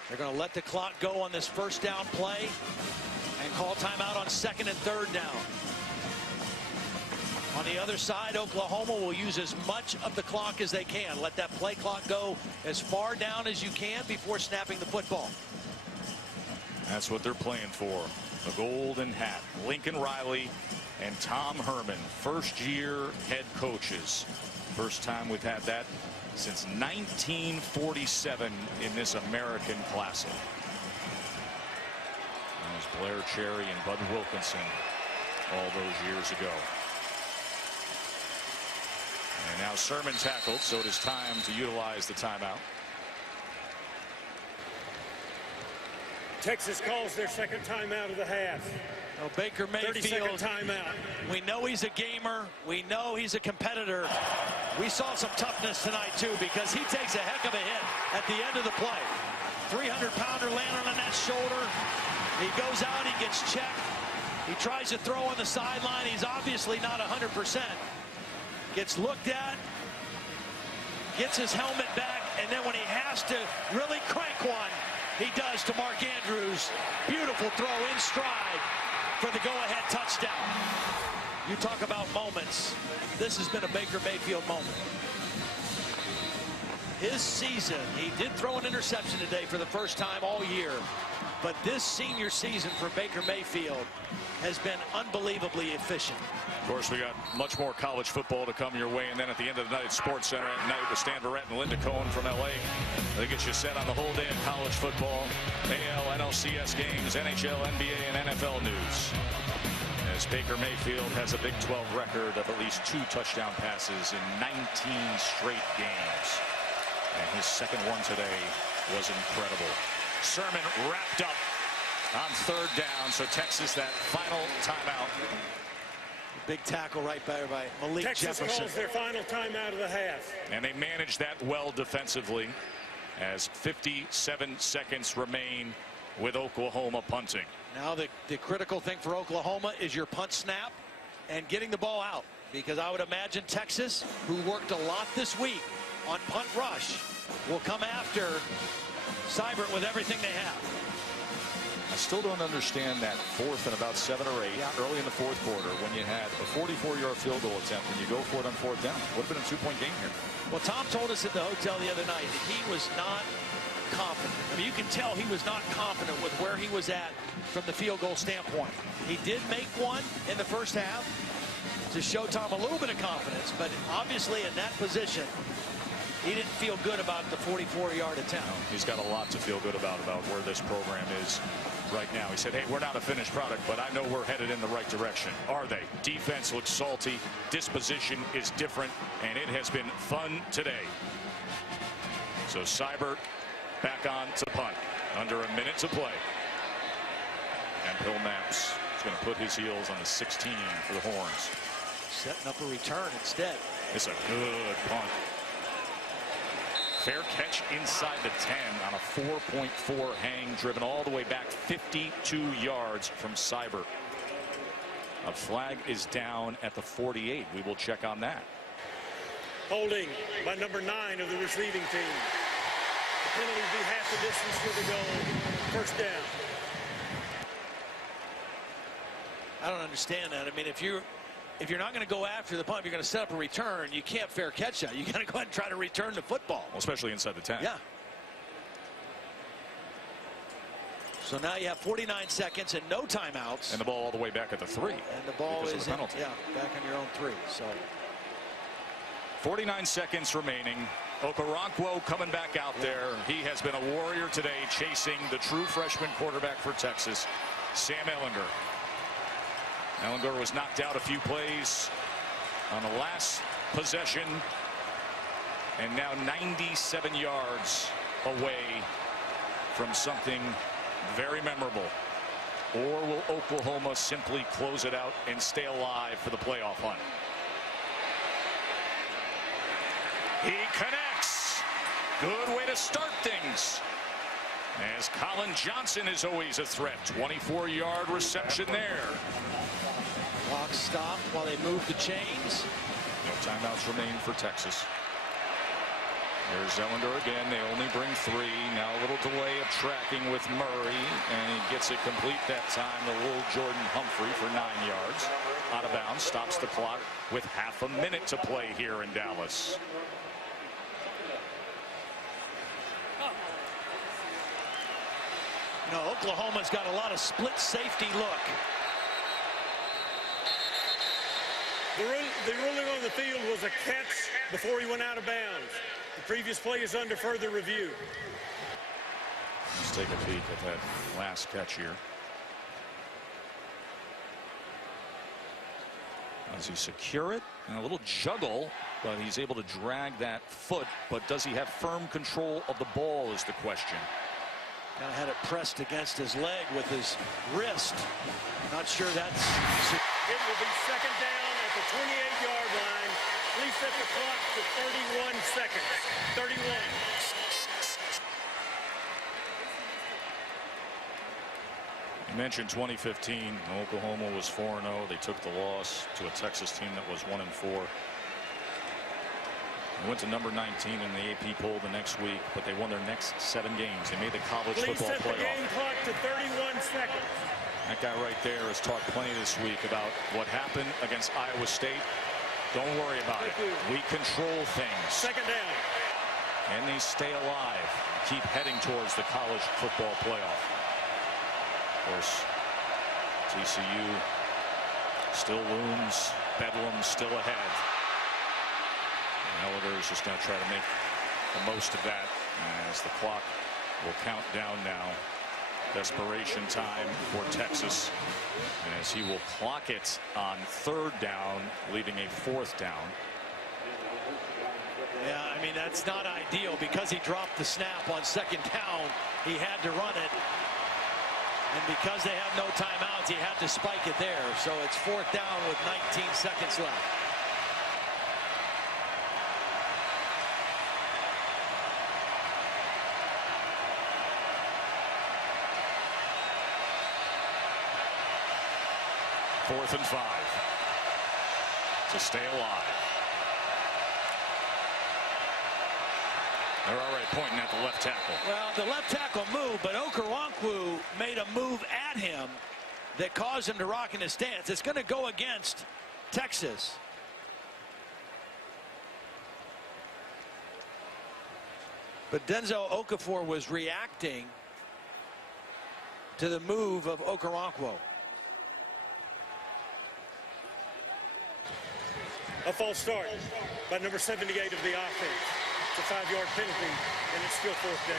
They're going to let the clock go on this first down play and call timeout on second and third down. On the other side, Oklahoma will use as much of the clock as they can. Let that play clock go as far down as you can before snapping the football. That's what they're playing for. The golden hat. Lincoln Riley and Tom Herman, first-year head coaches. First time we've had that since 1947 in this American Classic. That was Blair Cherry and Bud Wilkinson all those years ago. And now Sermon tackled, so it is time to utilize the timeout. Texas calls their second timeout of the half. Oh, Baker Mayfield, 30-second timeout. We know he's a gamer. We know he's a competitor. We saw some toughness tonight, too, because he takes a heck of a hit at the end of the play. 300-pounder landing on that shoulder. He goes out, he gets checked. He tries to throw on the sideline. He's obviously not 100%. Gets looked at, gets his helmet back, and then when he has to really crank one, he does to Mark Andrews. Beautiful throw in stride for the go-ahead touchdown. You talk about moments. This has been a Baker Mayfield moment. His season, he did throw an interception today for the first time all year, but this senior season for Baker Mayfield has been unbelievably efficient. Of course, we got much more college football to come your way, and then at the end of the night at Sports Center at night with Stan Verrett and Linda Cohen from LA. They get you set on the whole day of college football, AL, NLCS games, NHL, NBA, and NFL news. As Baker Mayfield has a Big 12 record of at least 2 touchdown passes in 19 straight games. And his second one today was incredible. Sermon wrapped up on third down, so Texas that final timeout. Big tackle right there by Malik Texas Jefferson. calls their final timeout of the half. And they managed that well defensively as 57 seconds remain with Oklahoma punting. Now the critical thing for Oklahoma is your punt snap and getting the ball out, because I would imagine Texas, who worked a lot this week on punt rush, will come after Seibert with everything they have. I still don't understand that fourth and about 7 or 8 early in the fourth quarter when you had a 44-yard field goal attempt and you go for it on fourth down. Would have been a 2-point game here. Well, Tom told us at the hotel the other night that he was not confident. I mean, you can tell he was not confident with where he was at from the field goal standpoint. He did make one in the first half to show Tom a little bit of confidence, but obviously in that position, he didn't feel good about the 44-yard attempt. No, he's got a lot to feel good about where this program is right now. He said, hey, we're not a finished product, but I know we're headed in the right direction. Are they? Defense looks salty. Disposition is different, and it has been fun today. So Seibert back on to punt. Under a minute to play. And Bill Knapp's is going to put his heels on the 16 for the Horns. Setting up a return instead. It's a good punt. Fair catch inside the 10 on a 4.4 hang, driven all the way back 52 yards from Seibert. A flag is down at the 48. We will check on that. Holding by number 9 of the receiving team. The penalty will be half the distance for the goal. First down. I don't understand that. I mean, if you're not going to go after the punt, you're going to set up a return, you can't fair catch that. You got to go ahead and try to return the football. Well, especially inside the 10. Yeah. So now you have 49 seconds and no timeouts. And the ball all the way back at the 3. And the ball is the penalty. back on your own 3. So 49 seconds remaining. Okoronkwo coming back out there. He has been a warrior today, chasing the true freshman quarterback for Texas, Sam Ehlinger. Ehlinger was knocked out a few plays on the last possession. and now 97 yards away from something very memorable. Or will Oklahoma simply close it out and stay alive for the playoff hunt? He connects. Good way to start things, as Colin Johnson is always a threat. 24-yard reception there. Clock stopped while they move the chains. No timeouts remain for Texas. There's Ehlinger again. They only bring 3. Now a little delay of tracking with Murray, and he gets it complete that time to little Jordan Humphrey for 9 yards. Out of bounds, stops the clock with half a minute to play here in Dallas. You know, Oklahoma's got a lot of split safety look. The ruling on the field was a catch before he went out of bounds. The previous play is under further review. Let's take a peek at that last catch here. Does he secure it? And a little juggle, but he's able to drag that foot. But does he have firm control of the ball is the question. Kind of had it pressed against his leg with his wrist. Not sure that's... It will be second down at the 28-yard line. Please set the clock to 31 seconds. 31. You mentioned 2015. Oklahoma was 4-0. They took the loss to a Texas team that was 1-4. They went to number 19 in the AP poll the next week, but they won their next 7 games. They made the college football playoff. Please set the game clock to 31 seconds. That guy right there has talked plenty this week about what happened against Iowa State. Don't worry about it. We control things. Second down. And they stay alive. Keep heading towards the college football playoff. Of course, TCU still looms. Bedlam still ahead. Ehlinger is just going to try to make the most of that as the clock will count down now. Desperation time for Texas as he will clock it on 3rd down, leaving a 4th down. Yeah, I mean, that's not ideal because he dropped the snap on 2nd down. He had to run it. And because they have no timeouts, he had to spike it there. So it's 4th down with 19 seconds left. Fourth and 5 to stay alive. They're already pointing at the left tackle. Well, the left tackle moved, but Okoronkwo made a move at him that caused him to rock in his stance. It's going to go against Texas. But Denzel Okafor was reacting to the move of Okoronkwo. A false start by number 78 of the offense. It's a 5-yard penalty, and it's still 4th down.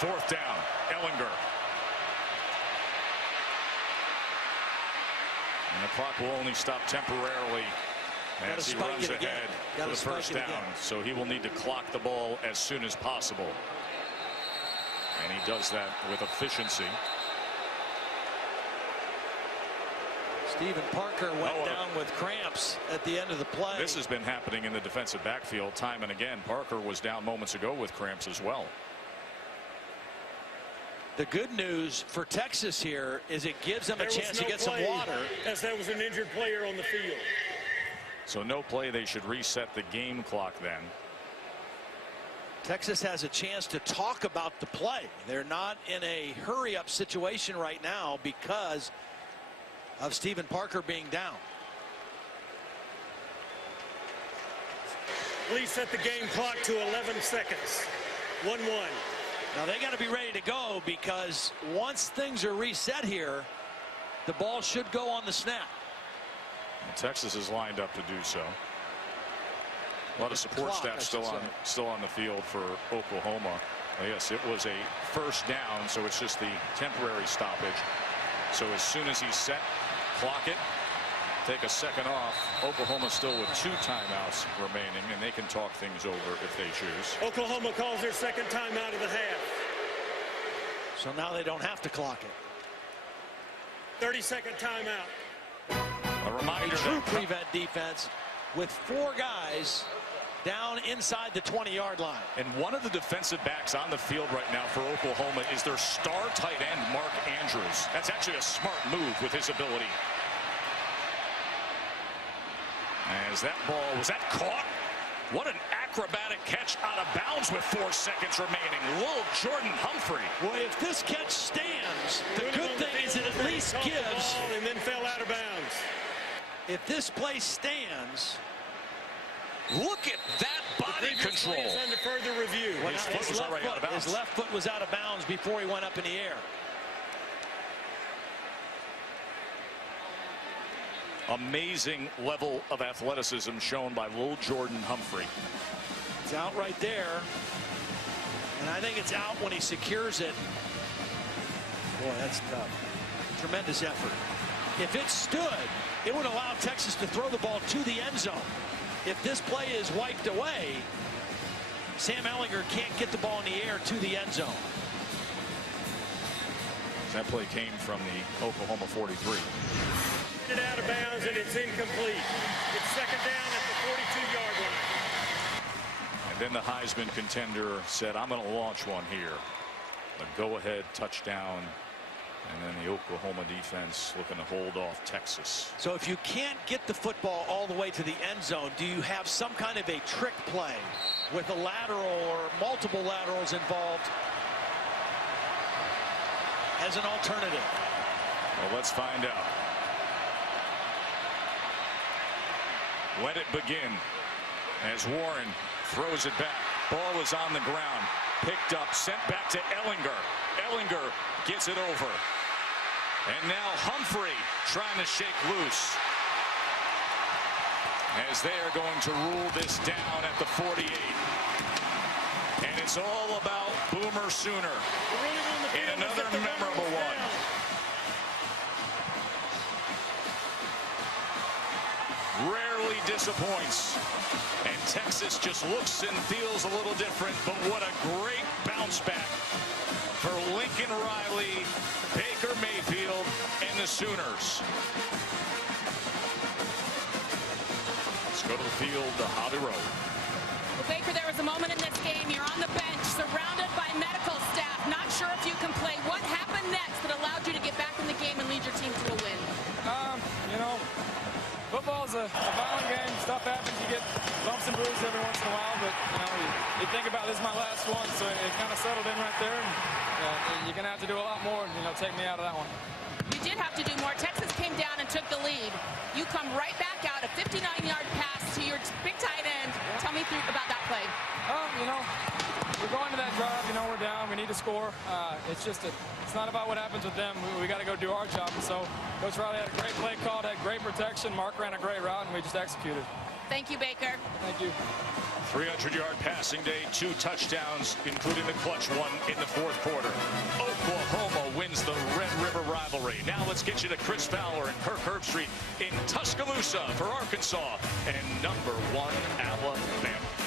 Fourth down, Ehlinger. And the clock will only stop temporarily as he runs ahead for the first down. So he will need to clock the ball as soon as possible. And he does that with efficiency. Stephen Parker went down with cramps at the end of the play. This has been happening in the defensive backfield time and again. Parker was down moments ago with cramps as well. The good news for Texas here is it gives them a chance to get some water. As there was an injured player on the field. So no play. They should reset the game clock then. Texas has a chance to talk about the play. They're not in a hurry-up situation right now because of Stephen Parker being down. Please set the game clock to 11 seconds. 1-1. Now they got to be ready to go because once things are reset here, the ball should go on the snap. And Texas is lined up to do so. A lot of support staff still on the field for Oklahoma. Yes, it was a first down, so it's just the temporary stoppage. So as soon as he's set, clock it, take a second off. Oklahoma still with 2 timeouts remaining, and they can talk things over if they choose. Oklahoma calls their second timeout of the half. So now they don't have to clock it. 30-second timeout. A reminder, a true prevent defense with 4 guys down inside the 20-yard line. And one of the defensive backs on the field right now for Oklahoma is their star tight end, Mark Andrews. That's actually a smart move with his ability. As that ball, was that caught? What an acrobatic catch out of bounds with 4 seconds remaining. Lil Jordan Humphrey. Well, if this catch stands, the good thing is it at least gives. And then fell out of bounds. If this play stands, look at that body control. Is under further review. His left foot was out of bounds before he went up in the air. Amazing level of athleticism shown by Lil Jordan Humphrey. It's out right there. And I think it's out when he secures it. Boy, that's tough. Tremendous effort. If it stood, it would allow Texas to throw the ball to the end zone. If this play is wiped away, Sam Ehlinger can't get the ball in the air to the end zone. That play came from the Oklahoma 43. It out of bounds and it's incomplete. It's second down at the 42-yard line. And then the Heisman contender said, I'm going to launch one here. A go-ahead touchdown. And then the Oklahoma defense looking to hold off Texas. So if you can't get the football all the way to the end zone, do you have some kind of a trick play with a lateral or multiple laterals involved as an alternative? Well, let's find out. Let it begin as Warren throws it back. Ball is on the ground. Picked up, sent back to Ehlinger. Ehlinger gets it over. And now Humphrey trying to shake loose. As they are going to rule this down at the 48. And it's all about Boomer Sooner in another memorable one. Rarely disappoints. And Texas just looks and feels a little different, but what a great bounce back for Lincoln Riley, Baker Mayfield, and the Sooners. Let's go to the field, the Hobby Road. Well, Baker, there was a moment in this game. You're on the bench, surrounded by medical staff, not sure if you can play. What happened next that allowed you to get back in the game and lead your team to a win? You know, football's a violent game. Stuff happens. You get bumps and bruises every once in a while, but you think about this is my last one, so it kind of settled in right there. And you're gonna have to do a lot more, take me out of that one. You did have to do more. Texas came down and took the lead. You come right back out, a 59-yard pass to your big tight end. Tell me about that play. We're going to that drive. We're down. We need to score. It's not about what happens with them. We got to go do our job. And so Coach Riley had a great play called, had great protection. Mark ran a great route, and we just executed. Thank you, Baker. Thank you. 300-yard passing day, 2 touchdowns, including the clutch one in the 4th quarter. Oklahoma wins the Red River rivalry. Now let's get you to Chris Fowler and Kirk Herbstreit in Tuscaloosa for Arkansas and #1 Alabama.